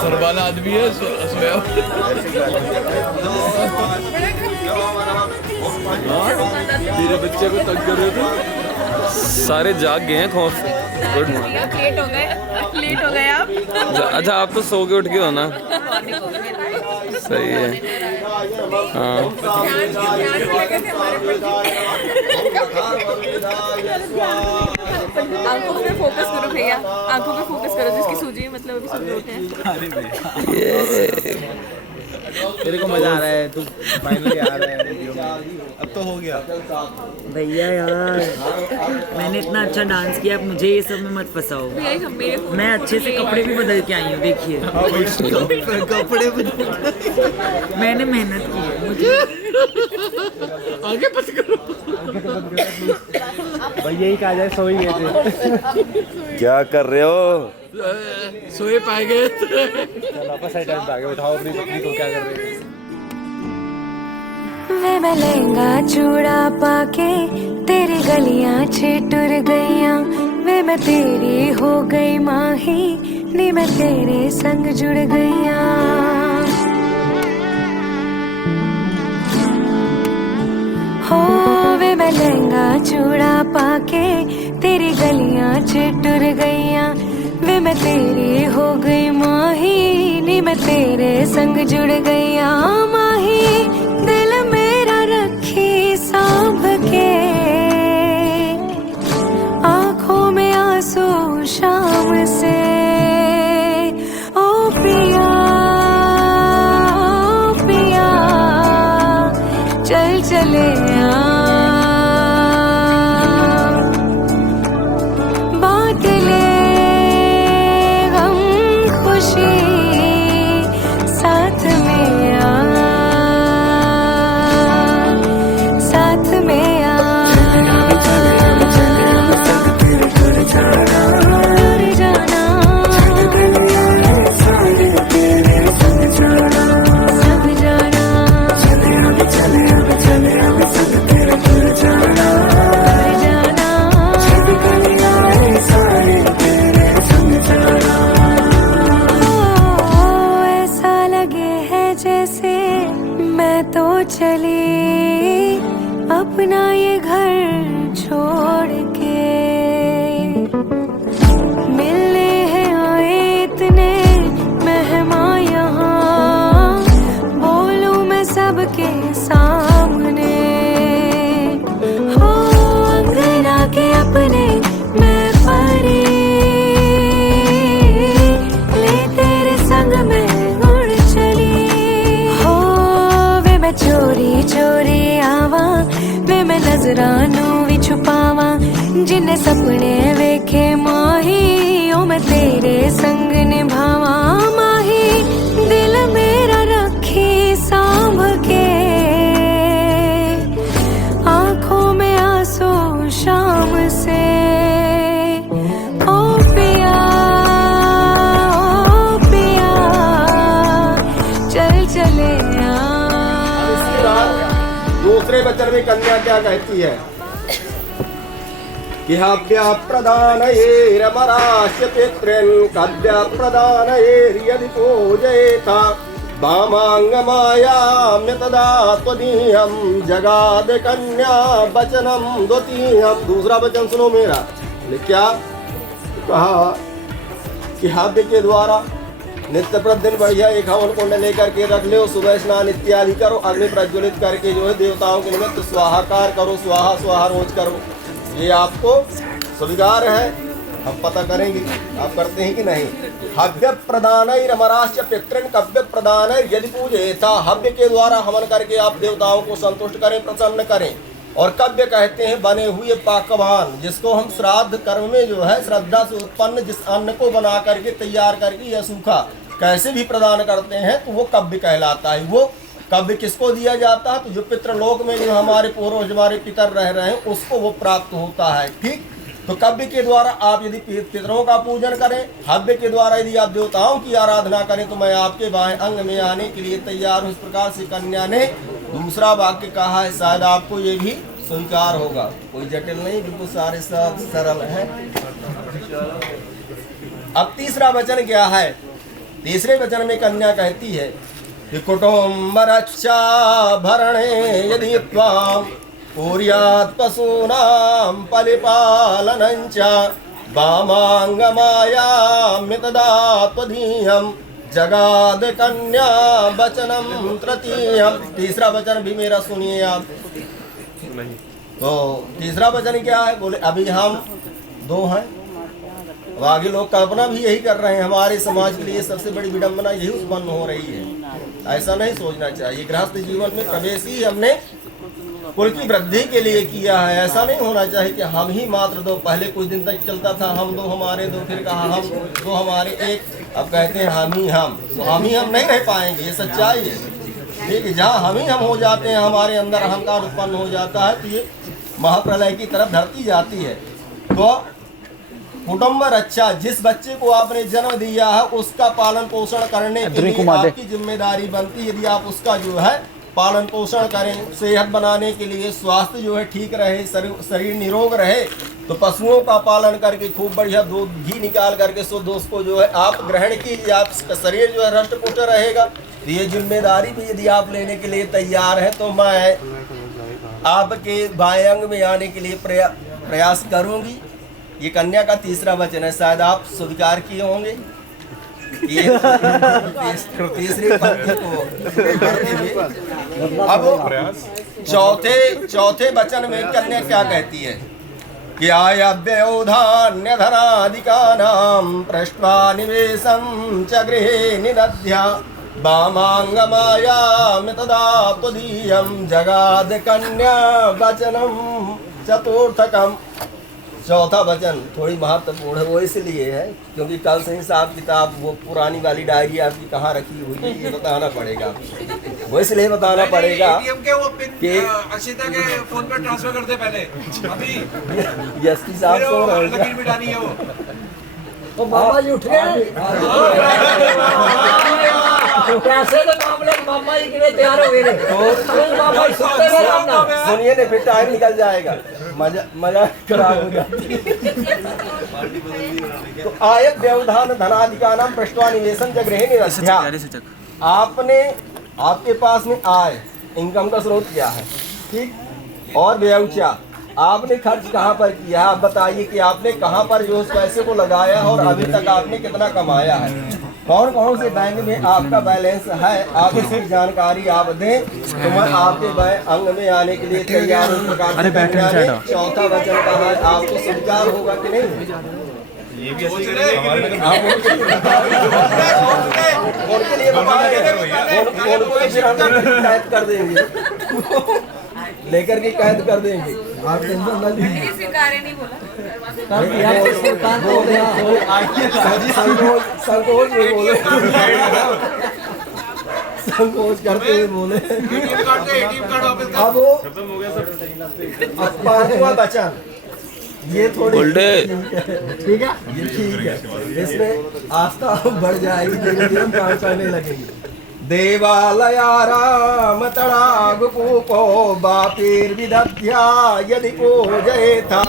सर वाला आदमी है मेरे बच्चे को तंग कर रहे थे। सारे जाग गए हैं खौफ से। Good morning. लेट हो गए आप। अच्छा आप तो सो के उठ के हो ना। सही है। हाँ आंखों पे फोकस करो भैया, आंखों पे फोकस करो, जिसकी सूजी मतलब अभी सब लोग हैं। तेरे को मजा आ रहा है, तू फाइनली आ रहा है वीडियो में, अब तो हो गया भैया। यार मैंने इतना अच्छा डांस किया, अब मुझे ये सब में मत फंसाओ। मैं अच्छे से कपड़े भी बदल के आई हूँ, देखिए कपड़े मैंने मेहनत की है। मुझे आगे बस करो भैया ही कहा जाए, सो ही गए थे। क्या कर रहे हो? सोए पाए गए। वापस साइड टाइम पे आ गए। उठाओ अपनी पत्नी को, क्या कर रहे हैं? वे मैं लहंगा चूड़ा पाके तेरी गलियां छिटुर गईयां, वे मैं तेरी हो गई माही, नी मैं तेरे संग जुड़ गईयां। हो वे मैं लहंगा चूड़ा पाके तेरी गलियां छिटुर गईयां, वे मैं तेरी हो गई माही, नी मैं तेरे संग जुड़ गईयां। माही दिल मेरा रखी सांभ के, आंखों में आंसू शाम से। ओ पिया पिया चल चले बात ले गम खुशी साथ में आ, साथ में आ। दूर जाना सब जाना ऐसा लगे है जैसे मैं तो चली अपना ये घर छोड़ के। मिलने हैं आए इतने मेहमान यहाँ, बोलूं मैं सबके सामने। हो अंगना के अपने मैं परी, ले तेरे संग में उड़ चली। हो वे मैं चोरी चोरी आवा, वे मैं नजरानू भी छुपावा, जिन्ने सपने वेखे माही, ओ मैं तेरे संग निभावा। माही दिल मेरा रखी सांभ के, आंखों में आंसू शाम से। ओ पिया चल चले दूसरे वचन में कन्या क्या कहती है कि हव्य प्रदान रमराश्य पितृन् कव्य प्रदान यदि पूजयेथा वामांगमायाम्य तदा त्वदीयं जगाद कन्या वचनम द्वितीयम्। दूसरा वचन सुनो मेरा। क्या कहा कि हव्य के द्वारा नित्य प्रतिदिन बढ़िया एक हवन कुंड लेकर के रख लो, सुबह स्नान इत्यादि करो, अग्नि प्रज्वलित करके जो है देवताओं के निमित्त स्वाहाकार करो, स्वाहा स्वाहा रोज करो। ये आपको स्वीकार है, हम पता करेंगे आप करते हैं कि नहीं। हव्य प्रदान रमराश्च पितृन कव्य प्रदान यदि पूजे था, हव्य के द्वारा हवन करके आप देवताओं को संतुष्ट करें, प्रसन्न करें। और कव्य कहते हैं बने हुए पाकवान, जिसको हम श्राद्ध कर्म में जो है श्रद्धा से उत्पन्न जिस अन्न को बना करके तैयार करके या सूखा कैसे भी प्रदान करते हैं तो वो कव्य कहलाता है। वो कव्य किसको दिया जाता है? तो जो पितृलोक में जो हमारे पूर्वज हमारे पितर रह रहे हैं उसको वो प्राप्त होता है। ठीक, तो कव्य के द्वारा आप यदि पितरों का पूजन करें, हव्य के द्वारा यदि आप देवताओं की आराधना करें तो मैं आपके बाएं अंग में आने के लिए तैयार हूँ। इस प्रकार से कन्या ने दूसरा वाक्य कहा है, शायद आपको ये भी स्वीकार होगा, कोई जटिल नहीं, बिल्कुल सारे सब सरल है। अब तीसरा वचन क्या है? तीसरे वचन में कन्या कहती है कि कुटुम्ब रक्षा भरणे यदि त्वां कुर्यात् पशूनां परिपालनं च वामांगमायामि तदा त्वदीयं जगाद कन्या वचनम तृतीयम। तीसरा वचन भी मेरा सुनिए आप। तो तीसरा वचन क्या है? बोले अभी हम दो हैं, अब आगे लोग कल्पना भी यही कर रहे हैं, हमारे समाज के लिए सबसे बड़ी विडंबना यही उत्पन्न हो रही है। ऐसा नहीं सोचना चाहिए, गृहस्थ जीवन में प्रवेश ही हमने कुल की वृद्धि के लिए किया है। ऐसा नहीं होना चाहिए कि हम ही मात्र दो, पहले कुछ दिन तक चलता था हम दो हमारे दो, फिर कहा हम दो हमारे एक, अब कहते हैं हम ही हम। तो हम ही हम नहीं रह पाएंगे, ये सच्चाई है। ठीक है, जहाँ हम ही हम हो जाते हैं, हमारे अंदर अहंकार उत्पन्न हो जाता है तो ये महाप्रलय की तरफ धरती जाती है। तो कुटुंब रक्षा, जिस बच्चे को आपने जन्म दिया है उसका पालन पोषण करने के लिए आपकी जिम्मेदारी बनती है। यदि आप उसका जो है पालन पोषण करें, सेहत बनाने के लिए, स्वास्थ्य जो है ठीक रहे, शरीर निरोग रहे, तो पशुओं का पालन करके खूब बढ़िया दूध घी निकाल करके शुद्ध उसको जो है आप ग्रहण कीजिए, आपका शरीर जो है हृष्ट पुष्ट रहेगा। तो ये जिम्मेदारी भी यदि आप लेने के लिए तैयार हैं तो मैं आपके बाएं अंग में आने के लिए प्रयास करूंगी। ये कन्या का तीसरा वचन है, शायद आप स्वीकार किए होंगे। ये तीसरी पंक्ति को अब चौथे वचन में कन्या क्या कहती है कि आयव्ययोधान्य धनादिकानां पृष्ट्वा निवेशं च गृहे निदध्या वामांगमायामि तदा त्वदीयं जगाद कन्या वचनम चतुर्थकम। चौथा वचन थोड़ी महत्वपूर्ण है, वो इसलिए है क्योंकि कल से हिसाब किताब वो पुरानी वाली डायरी आपकी कहाँ रखी हुई है ये बताना पड़ेगा। वो इसलिए बताना पड़ेगा कि अशिता के फोन पे ट्रांसफर कर दे पहले, अभी यस की साहब सो रहे हैं। तो बाबा जी उठ गए कैसे तो मामले मामा जी के लिए तैयार हो गए। बाबा जी सुनते गए, सुनिए ने फिर टाइम निकल जाएगा, मजा खराब हो जाती। तो आय व्यवधान धनाधिकानां पृष्ट्वा निवेशं च गृहे निदध्या। आपने आपके पास में आय इनकम का स्रोत क्या है, ठीक, और व्यवचा आपने खर्च कहाँ पर किया है, आप बताइए कि आपने कहाँ पर जो उस पैसे को लगाया है और अभी तक आपने कितना कमाया है, कौन कौन से बैंक में आपका बैलेंस है, आप इसकी जानकारी आप दें तो मैं आपके अंग में आने के लिए तैयार हूँ। चौथा वचन का है, आपको स्वीकार होगा कि नहीं? ये भी उनके लिए कैद कर देंगे, लेकर के कैद कर देंगे, आप टेंशन न लीजिए। संकोच में बोले, संकोच करते हुए बोले। अब पांचवा वचन ये थोड़ी ठीक है, ये ठीक है, इसमें आस्था बढ़ जाएगी, धीरे धीरे हम काम करने लगेंगे। देवालयाराम तड़ागुपूपो बापीर्विदध्या यदि पूजयेथा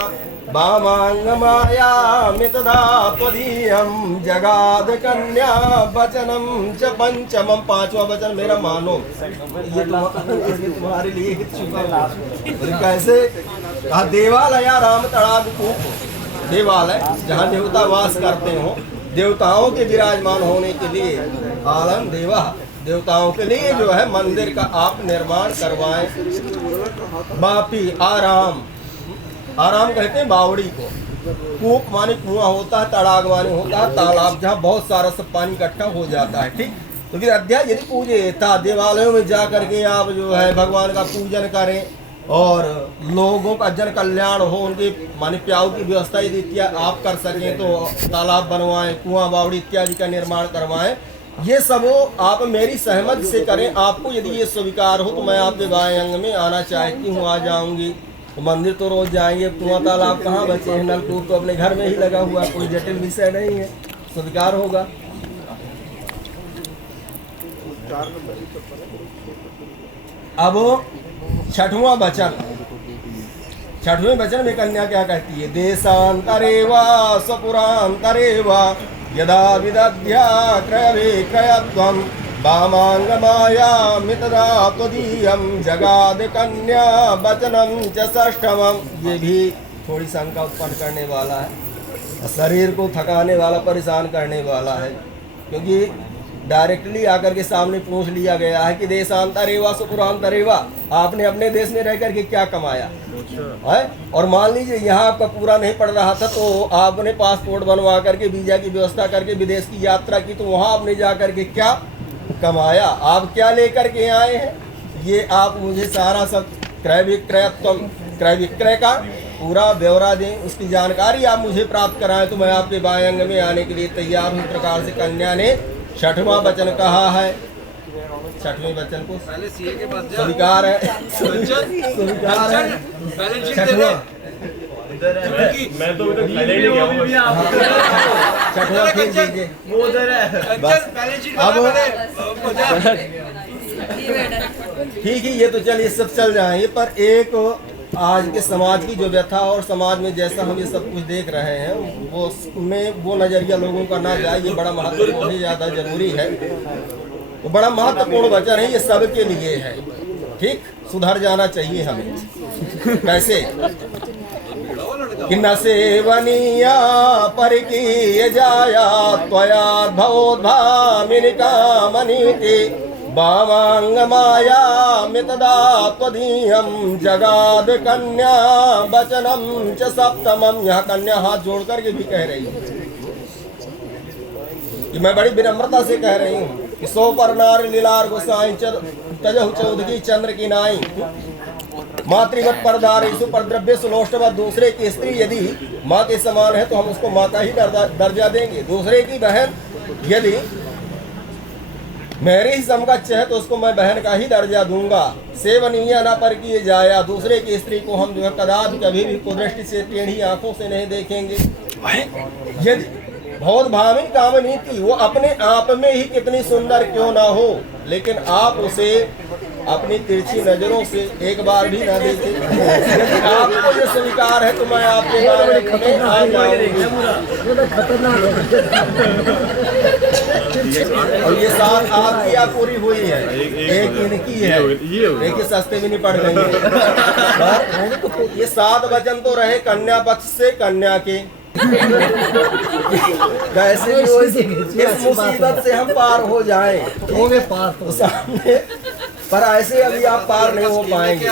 वामांगमायामि तदा त्वदीयं जगाद कन्या वचनम च पंचमम। पांचवा वचन मेरा मानो, ये तुम्हारे लिए कैसे कहा? देवालयाराम तड़ागुपूप, देवालय जहाँ देवता वास करते हो, देवताओं के विराजमान होने के लिए आलम देवा, देवताओं के लिए जो है मंदिर का आप निर्माण करवाएं। बापी आराम, आराम कहते हैं बावड़ी को। कूप माने कुआं होता है, तड़ाग माने होता है तालाब, जहाँ बहुत सारा सब पानी इकट्ठा हो जाता है। ठीक, तो फिर अध्याय यदि पूजे था देवालयों में जा करके आप जो है भगवान का पूजन करें और लोगों का जन कल्याण हो, उनके माने प्याऊ की व्यवस्था यदि आप कर सकें तो तालाब बनवाएं, कुआं बावड़ी इत्यादि का निर्माण करवाएं। ये सब आप मेरी सहमति से करें। आपको यदि ये स्वीकार हो तो मैं आपके बाएं अंग में आना चाहती हूँ, आ जाऊंगी। तो मंदिर तो रोज जाएंगे, कुआं तालाब कहाँ बचे हैं, नलकूप तो अपने घर में ही लगा हुआ, कोई जटिल विषय नहीं है, स्वीकार होगा। अब छठवां वचन, छठवें वचन में कन्या क्या कहती है? देशांतरे वा स्वपुरांतरे वा यदा विदध्या क्रय विक्रयत्वं वामांग माया मितदा त्वदीयं जगाद कन्या वचनम च षष्ठमं। ये भी थोड़ी शंका उत्पन्न करने वाला है, शरीर को थकाने वाला, परेशान करने वाला है, क्योंकि डायरेक्टली आकर के सामने पूछ लिया गया है कि देशांतरेवा सुपुरांतरेवा, आपने अपने देश में रह करके क्या कमाया है? और मान लीजिए यहाँ आपका पूरा नहीं पड़ रहा था तो आपने पासपोर्ट बनवा करके वीजा की व्यवस्था करके विदेश की यात्रा की, तो वहाँ आपने जा करके क्या कमाया, आप क्या लेकर के आए हैं? ये आप मुझे सारा सब क्रय विक्रय का पूरा ब्यौरा दें, उसकी जानकारी आप मुझे प्राप्त कराएं, तो मैं आपके बाएं अंग में आने के लिए तैयार हूँ। प्रकार से कन्या ने छठवां वचन कहा है। छठवें वचन को स्वीकार है, स्वीकार है। छठवां मैं तो छठवां फिर दीजिए, अब ठीक है, ये तो चलिए सब चल जाएंगे, पर एक आज के समाज की जो व्यथा और समाज में जैसा हम ये सब कुछ देख रहे हैं वो में वो नजरिया लोगों का ना जाए, ये बड़ा महत्वपूर्ण ही ज़्यादा जरूरी है। तो बड़ा महत्वपूर्ण वचन है, ये सबके लिए है। ठीक, सुधर जाना चाहिए हमें। कैसे? कि न सेवनीया परिकीय जाया त्वया भवोद्भामिनी कामनीति वामांग माया मितदा त्वदीयं जगाद कन्या वचनम च सप्तमम। यह कन्या हाथ जोड़ करके भी कह रही है कि मैं बड़ी विनम्रता से कह रही हूँ कि सो पर नार लीलार गोसाई तजहु चौदगी चंद्र की नाई मातृवत परदारेषु परद्रव्येषु लोष्टवत। दूसरे की स्त्री यदि माँ के समान है तो हम उसको माँ का ही दर्जा देंगे। दूसरे की बहन यदि मेरे ही समकक्ष है तो उसको मैं बहन का ही दर्जा दूंगा। सेवनीय न पर किए जाया, दूसरे की स्त्री को हम जो है कदापि कभी भी कुदृष्टि से टेढ़ी आंखों से नहीं देखेंगे। यदि बहुत भाविन कामनीति, वो अपने आप में ही कितनी सुंदर क्यों ना हो, लेकिन आप उसे अपनी तिरछी नजरों से एक बार भी ना देखें। यदि आपको जो स्वीकार है तो मैं आपके बारे में आ जाऊंगी। और ये साथ आपकी या पूरी हुई है, एक इनकी है, एक सस्ते भी नहीं पड़ गई है। ये 7 वचन तो रहे कन्या पक्ष से कन्या के। कैसे भी इस मुसीबत से हम पार हो जाएं, होंगे पार तो सामने, पर ऐसे अभी आप पार नहीं हो पाएंगे।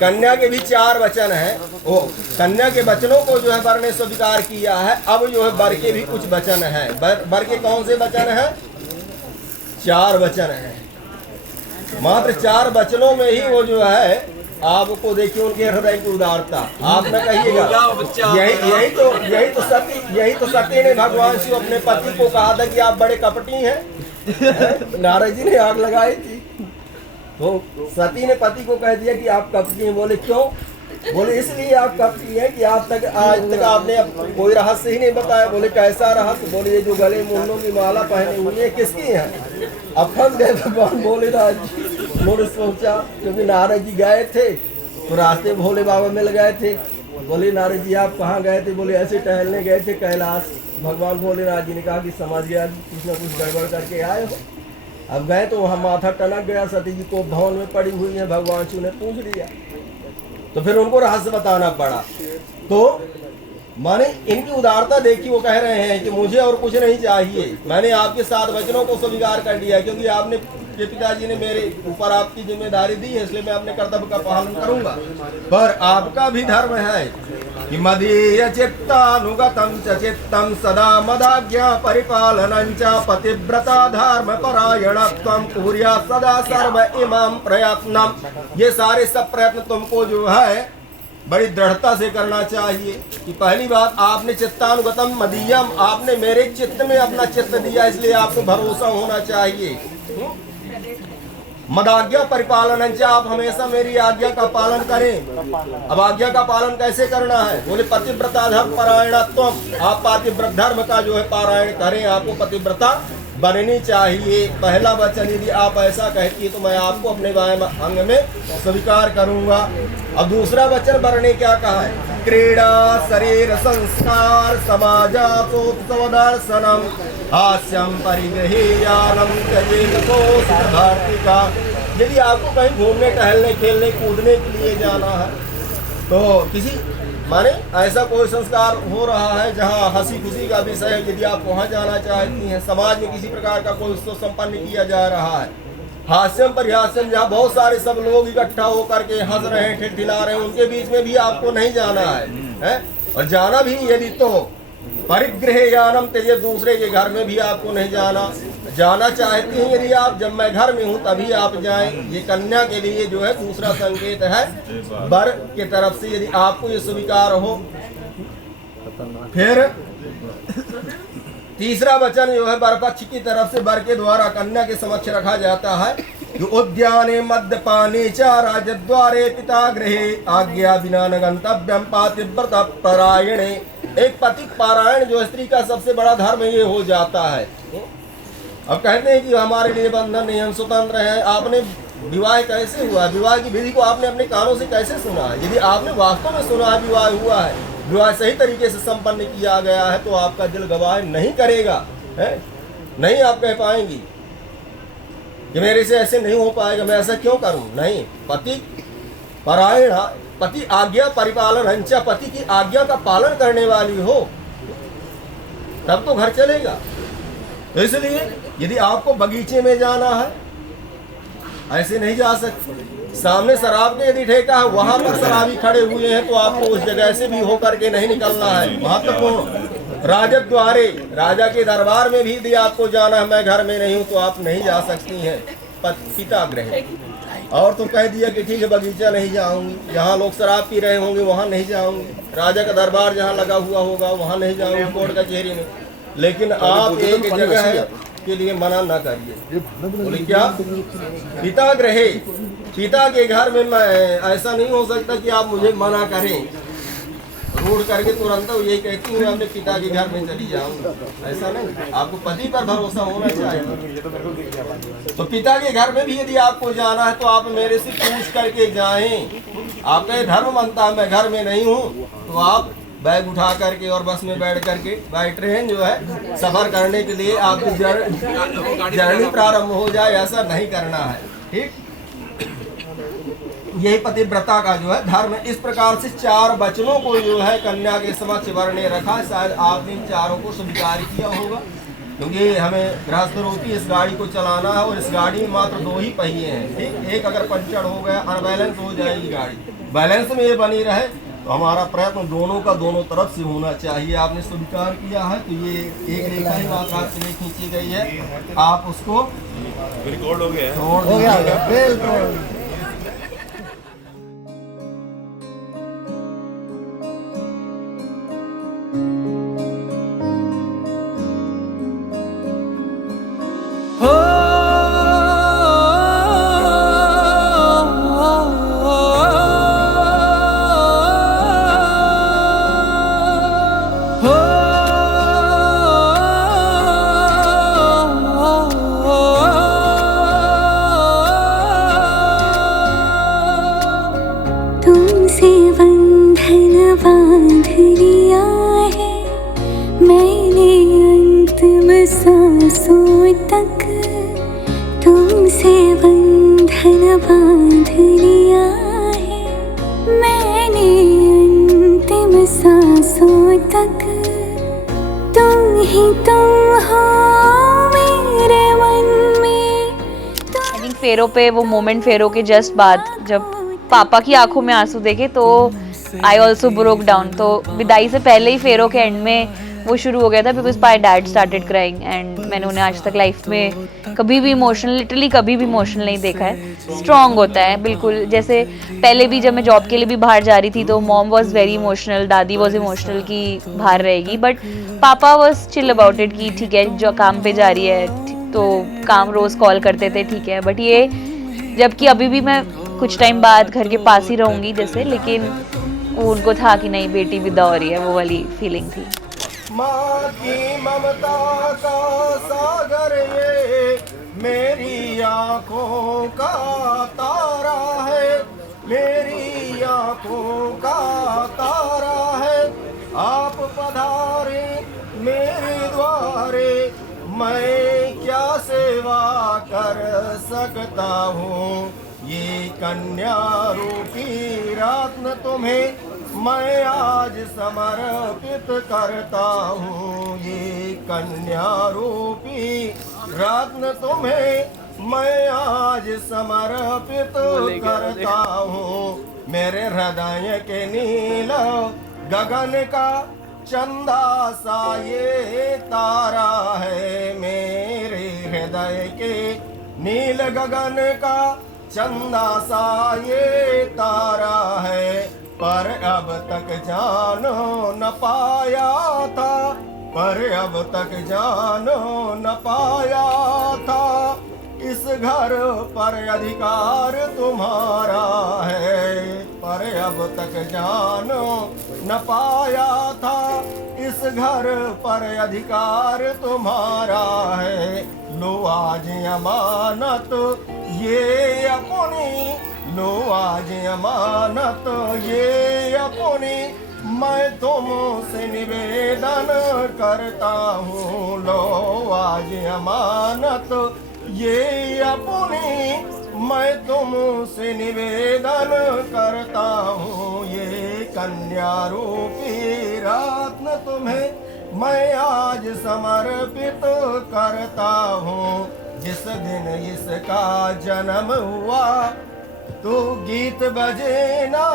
कन्या के भी 4 वचन हैं, वो कन्या के वचनों को जो है वर ने स्वीकार किया है। अब जो है वर के भी कुछ वचन हैं। वर के कौन से वचन हैं? 4 वचन हैं। मात्र 4 वचनों में ही वो जो है आपको देखिए उनके हृदय की उदारता। आप न कहिएगा यही तो सती ने भगवान शिव अपने पति को कहा था कि आप बड़े कपटी हैं। नारद जी ने आग लगाई थी तो सती ने पति को कह दिया कि आप कपटी हैं। बोले क्यों? बोले इसलिए आप कपटी हैं कि आज तक आपने कोई रहस्य ही नहीं बताया। बोले कैसा रहस्य? बोले ये जो गले मुंडों की माला पहने हुई है किसकी है? अब फंस गए भगवान भोले जी। उन्होंने सोचा, क्योंकि नारद जी गए थे तो रास्ते भोले बाबा मिल गए थे। बोले नारद जी आप कहाँ गए थे? बोले ऐसे टहलने गए थे कैलाश। भगवान भोलेनाथ जी ने कहा कि समझ गया कुछ न कुछ गड़बड़ करके आए हो। अब गए तो वहाँ माथा टनक गया, सती जी को भवन में पड़ी हुई है। भगवान शिव ने पूछ लिया तो फिर उनको रहस्य बताना पड़ा। तो माने इनकी उदारता देखी, वो कह रहे हैं कि मुझे और कुछ नहीं चाहिए, मैंने आपके 7 वचनों को स्वीकार कर लिया, क्योंकि आपने के पिताजी ने मेरे ऊपर आपकी जिम्मेदारी दी है, इसलिए मैं अपने कर्तव्य का पालन करूंगा। पर आपका भी धर्म है कि मदीय चित्तानुगतं च चित्तं सदा मदाज्ञा परिपालनं च पतिव्रता धर्म परायणत्वं कुर्यात् सदा सर्व इमं प्रयत्नम। ये सारे सब प्रयत्न तुमको जो है बड़ी दृढ़ता से करना चाहिए। कि पहली बात, आपने चित्तानुगतम मदीयम, आपने मेरे चित्त में अपना चित्त दिया, इसलिए आपको भरोसा होना चाहिए। मदाज्ञा परिपालन, आप हमेशा मेरी आज्ञा का पालन करें। अब आज्ञा का पालन कैसे करना है? बोले पतिव्रता धर्म परायणत्व, आप पतिव्रत धर्म का जो है पारायण करें, आपको पतिव्रता बननी चाहिए। पहला वचन यदि आप ऐसा कहती है तो मैं आपको अपने बाएं अंग में स्वीकार करूंगा। अब दूसरा वचन वरने क्या कहा है? क्रीड़ा शरीर संस्कार समाजातोत्सव दर्शनम हास्यम परिगृह्यानम भारतिका। यदि आपको कहीं घूमने टहलने खेलने कूदने के लिए जाना है तो किसी माने ऐसा कोई संस्कार हो रहा है जहाँ हंसी खुशी का विषय है, यदि आप वहाँ जाना चाहती हैं, समाज में किसी प्रकार का कोई उत्सव संपन्न किया जा रहा है, हास्यम परिहास्यम, जहाँ बहुत सारे सब लोग इकट्ठा होकर के हंस रहे हैं ठिठिला रहे हैं, उनके बीच में भी आपको नहीं जाना है? और जाना भी यदि तो परिगृह्यानम, तेजे दूसरे के घर में भी आपको नहीं जाना चाहती हैं यदि आप, जब मैं घर में हूँ तभी आप जाएं। ये कन्या के लिए जो है दूसरा संकेत है वर के तरफ से, यदि आपको ये स्वीकार हो। फिर तीसरा वचन जो है वर पक्ष की तरफ से वर के द्वारा कन्या के समक्ष रखा जाता है। उद्याने मद्यपाने च राजद्वारे पिता गृहे आज्ञा बिना न गंतव्यम पातिव्रत परायणे। एक पति पारायण जो स्त्री का सबसे बड़ा धर्म ये हो जाता है। अब कहते हैं कि हमारे लिए बंधन नहीं, हम स्वतंत्र हैं। आपने विवाह कैसे हुआ? विवाह की विधि को आपने अपने कानों से कैसे सुना? यदि आपने वास्तव में सुना है विवाह हुआ है, विवाह सही तरीके से संपन्न किया गया है, तो आपका दिल गवाह नहीं करेगा, है? नहीं आप कह पाएंगी कि मेरे से ऐसे नहीं हो पाएगा, मैं ऐसा क्यों करूं? नहीं, पति परायण, पति आज्ञा परिपालन हंचा, पति की आज्ञा का पालन करने वाली हो तब तो घर चलेगा। तो इसलिए यदि आपको बगीचे में जाना है, ऐसे नहीं जा सकते। सामने शराब के यदि ठेका है, वहां पर शराबी खड़े हुए हैं, तो आपको उस जगह से भी होकर के नहीं निकलना है। महत्वपूर्ण, राजद्वारे, राजा के दरबार में भी यदि आपको जाना है, मैं घर में नहीं हूँ, तो आप नहीं जा सकती हैं। पिता गृह, और तो कह दिया कि ठीक है बगीचा नहीं जाऊंगी, जहाँ लोग शराब पी रहे होंगे वहाँ नहीं जाऊंगी, राजा का दरबार जहाँ लगा हुआ होगा वहाँ नहीं जाऊंगी, कोर्ट कचहरी में। लेकिन आप एक जगह के लिए मना ना करिए। बोले क्या? पिता गृहे, पिता के घर में मैं, ऐसा नहीं हो सकता कि आप मुझे मना करें, रोड करके तुरंत यही कहती हूँ अपने पिता के घर में चली जाऊंगा, ऐसा नहीं। आपको पति पर भरोसा होना चाहिए। तो पिता के घर में भी यदि आपको जाना है तो आप मेरे से पूछ करके जाएं। आपका धर्म मानता है मैं घर में नहीं हूँ, तो आप बैग उठा करके और बस में बैठ करके, बाई ट्रेन जो है सफर करने के लिए आपकी जर्नी प्रारंभ हो जाए, ऐसा नहीं करना है। ठीक, यही पतिव्रता का जो है धर्म। इस प्रकार से 4 वचनों को जो है कन्या के समक्ष वर ने रखा। शायद आपने इन चारों को स्वीकार किया होगा, क्योंकि हमें गृहस्थ रूपी इस गाड़ी को चलाना है और इस गाड़ी में मात्र 2 ही पहिए हैं। ठीक, एक अगर पंचर हो गया, अनबैलेंस हो जाएगी गाड़ी, बैलेंस में ये बनी रहे, तो हमारा प्रयत्न दोनों का दोनों तरफ से होना चाहिए। आपने स्वीकार किया है तो ये एक रेखा ही मात्रा के लिए खींची गई है, आप उसको रिकॉर्ड हो गया छोड़ दीजिएगा। सांसों तक तुमसे बंधन बांध लिया है मैंने, अंतिम सांसों तक तुम ही तुम हो मेरे मन में। आई थिंक फेरों पे वो मोमेंट, फेरों के जस्ट बाद जब पापा की आंखों में आंसू देखे तो आई ऑल्सो ब्रोक डाउन। तो विदाई से पहले ही फेरों के एंड में वो शुरू हो गया था, because my dad started crying and मैंने उन्हें आज तक लाइफ में कभी भी इमोशनल, लिटरली कभी भी इमोशनल नहीं देखा है। स्ट्रॉन्ग होता है बिल्कुल, जैसे पहले भी जब मैं जॉब के लिए भी बाहर जा रही थी तो मॉम वॉज वेरी इमोशनल, दादी वॉज इमोशनल कि बाहर रहेगी, बट पापा वॉज चिल अबाउट इट कि ठीक है जो काम पे जा रही है तो काम रोज़ कॉल करते थे ठीक है। बट ये जबकि अभी भी मैं कुछ टाइम बाद घर के पास ही रहूँगी जैसे, लेकिन वो उनको था कि नहीं बेटी विदा हो रही है, वो वाली फीलिंग थी। माँ की ममता का सागर ये मेरी आँखों का तारा है, मेरी आँखों का तारा है। आप पधारे मेरे द्वारे, मैं क्या सेवा कर सकता हूँ। ये कन्या रूपी रत्न तुम्हें मैं आज समर्पित करता हूँ। ये कन्या रूपी रत्न तुम्हें मैं आज समर्पित करता हूँ। मेरे हृदय के नील गगन का चंदा सा ये तारा है, मेरे हृदय के नील गगन का चंदा सा ये तारा है। पर अब तक जानो न पाया था, पर अब तक जानो न पाया था। इस घर पर अधिकार तुम्हारा है, पर अब तक जानो न पाया था। इस घर पर अधिकार तुम्हारा है। लो आज अमानत ये अपनी, लो आज अमानत ये अपनी, मैं तुमसे निवेदन करता हूँ। लो आज अमानत ये अपनी, मैं तुमसे निवेदन करता हूँ। ये कन्या रूपी रत्न तुम्हें मैं आज समर्पित करता हूँ। जिस दिन इसका जन्म हुआ तो गीत बजे ना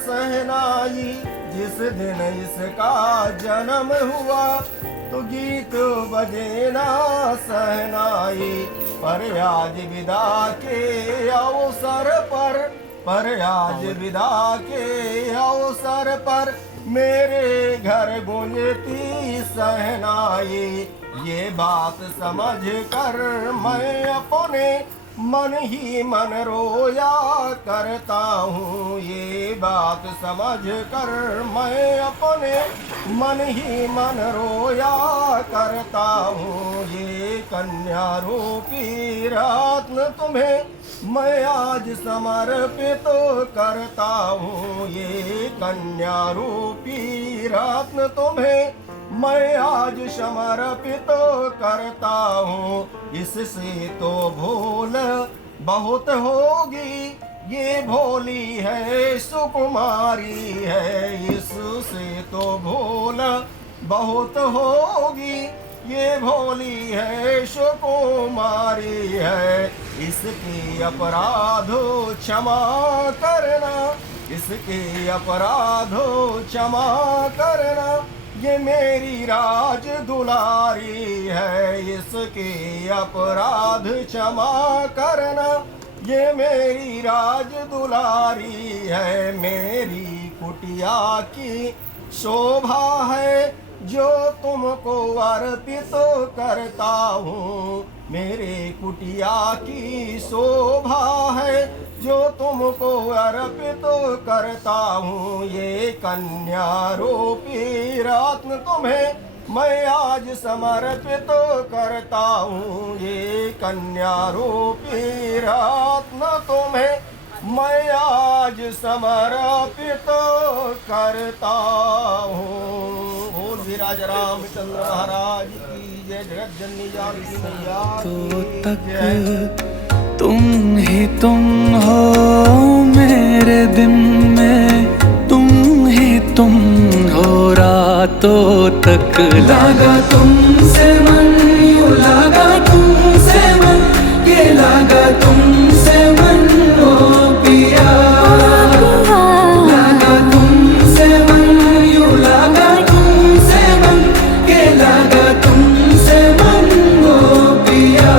सहनाई। जिस दिन इसका जन्म हुआ तो गीत बजे ना सहनाई। पर आज विदा के अवसर पर आज विदा के अवसर पर मेरे घर गूंजती सहनाई। ये बात समझ कर मैं अपने मन ही मन रोया करता हूँ। ये बात समझ कर मैं अपने मन ही मन रोया करता हूँ। ये कन्या रूपी रत्न तुम्हें मैं आज समर्पित करता हूँ। ये कन्या रूपी रत्न तुम्हें मैं आज समर्पित करता हूँ। इससे तो भूल बहुत होगी, ये भोली है सुकुमारी है। इससे तो भूल बहुत होगी, ये भोली है सुकुमारी है। इसके अपराधों क्षमा करना, इसके अपराधों क्षमा करना। ये मेरी राज दुलारी है, इसके अपराध क्षमा करना। ये मेरी राज दुलारी है। मेरी कुटिया की शोभा है जो तुमको अर्पित करता हूँ। मेरे कुटिया की शोभा है जो तुमको अर्पित करता हूँ। ये कन्या रूपी रत्न तुम्हें मैं आज समर्पित करता हूँ। ये कन्या रूपी रत्न तुम्हें मैं आज समर्पित करता हूँ। बोल विराज रामचंद्र महाराज की जय। जगत जननी जानकी मैया तो तक तुम ही तुम हो मेरे दिन में, तुम ही तुम हो रात बातों तक लागा तुमसे मन, यूं लागा तुमसे मन, ये लागा तुमसे मन ओ पिया। लागा तुमसे मन, यूं लागा तुमसे मन, ये लागा तुमसे मन ओ पिया।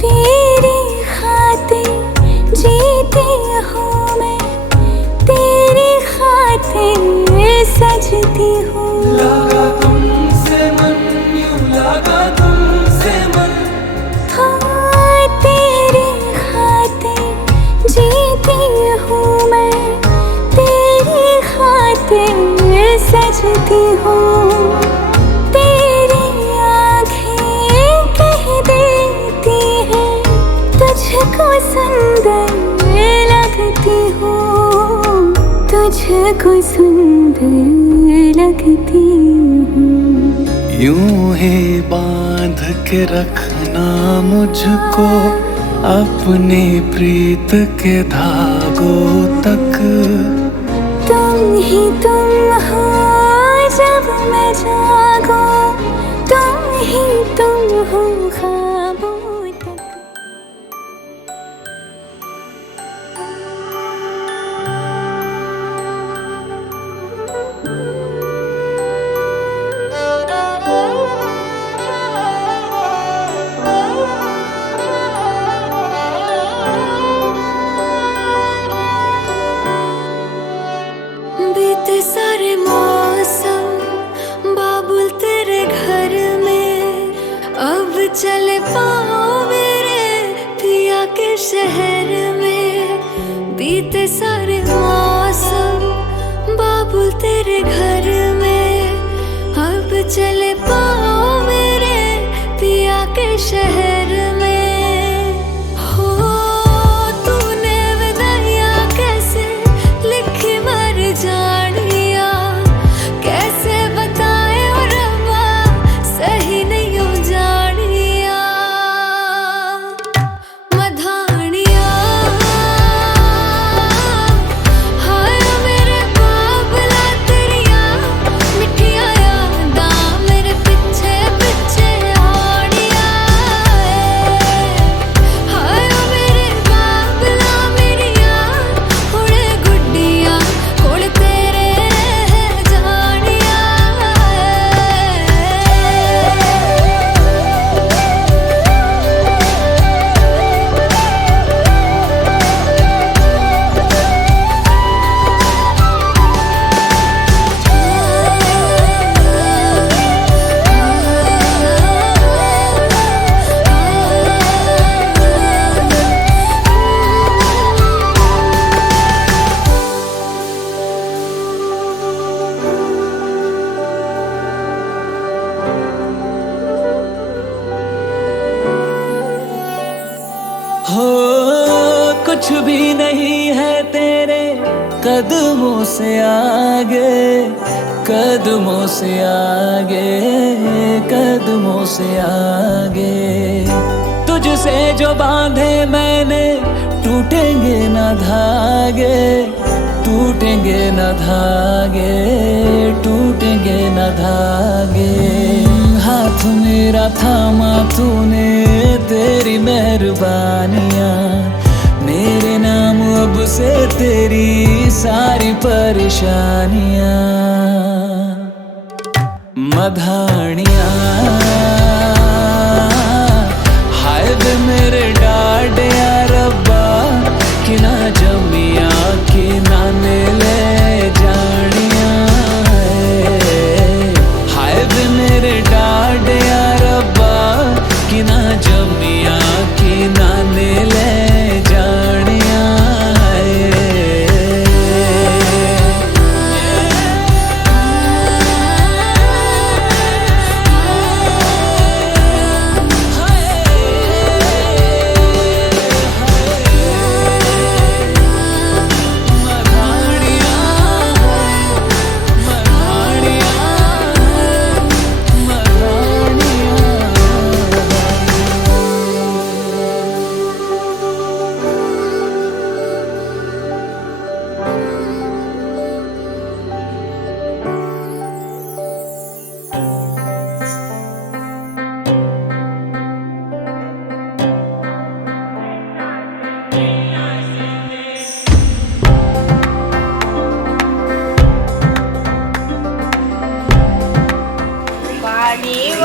तेरी खातिर जीती हूँ मैं, तेरी खातिर सजती हूँ। लागा तुमसे मन, यूं लागा तुमसे मन, हाँ तेरी खातिर जीती हूँ मैं, तेरी खातिर सजती हूँ। तेरी आँखें कह देती हैं तुझको सुंदर लगती हूँ, तुझको सुंदर लगती हूँ। यूं ही बांध के रखना मुझको अपने प्रीत के धागों तक। तुम ही तुम हो जब मैं जागूं, तुम ही तुम हो ख्वाबों तक। बीते सारे मौसम बाबुल तेरे घर में, अब चले पाओ मेरे पिया के शहर में। बीते सारे मौसम बाबुल तेरे घर में, अब चले पाओ मेरे पिया के शहर में। हो तूने विदाइयाँ कैसे लिखी मर जानिया, कैसे बताए ओ रब्बा सही नहीं हो जानिया। मधानिया हाय मेरे बाबला तेरिया, मिठिया यादां मेरे पिछे पिछे आनिया। हाय मेरे बाबला मेरिया हुणे गुड्डिया कोल तेरे रह जानिया। हो कुछ भी नहीं है तेरे कदमों से आगे, कदमों से आगे, कदमों से आगे। तुझसे जो बांधे मैंने टूटेंगे ना धागे, टूटेंगे न धागे, टूटेंगे न धागे। हाथ मेरा थामा तूने, तेरी मेहरबानियाँ मेरे नाम अब से तेरी सारी परेशानियाँ। मधानियाँ हाय वे मेरे डाडे रब्बा, कि ना जमिया कि ना ले जानिया। हाय वे मेरे डाडे रब्बा, कि ना जमिया कि ना ले जानिया।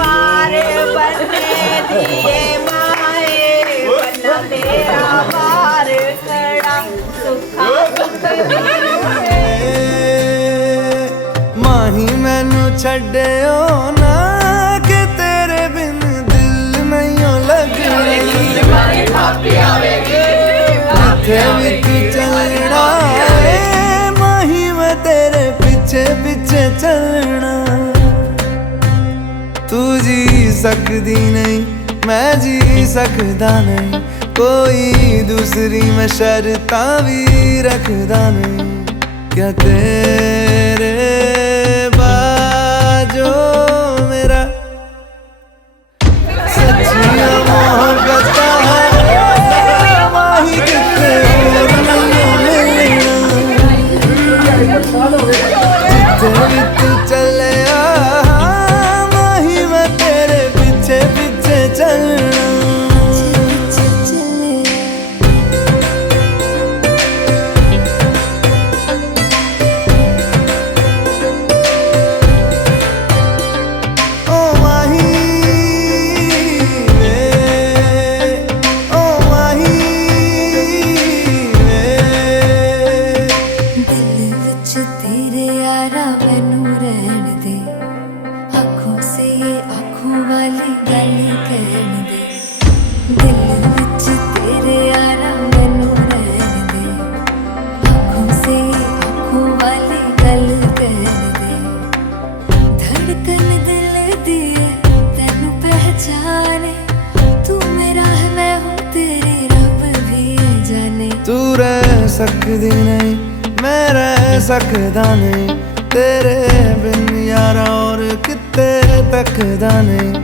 पार बनने दिए माए बना तेरा पार खड़ा सुखा सुख माही मैनू छड्डियो ना कि तेरे बिन दिल नहीं लगना जिथे भी तू चलना ए माही मैं तेरे पीछे पीछे चलना तू जी सकदी नहीं मैं जी सकदा नहीं कोई दूसरी मैं शर्तां भी रखदा नहीं क्या तेरे बाजो मेरा सच्चिया मोहब्बत माही कितने और नहीं मिलना जिथे भी तू चले माही मैं तेरे पीछे पीछे चलना तू रह सकदी नहीं मैं रह सकदा नहीं तेरे बिन यारा और किते तकदा नहीं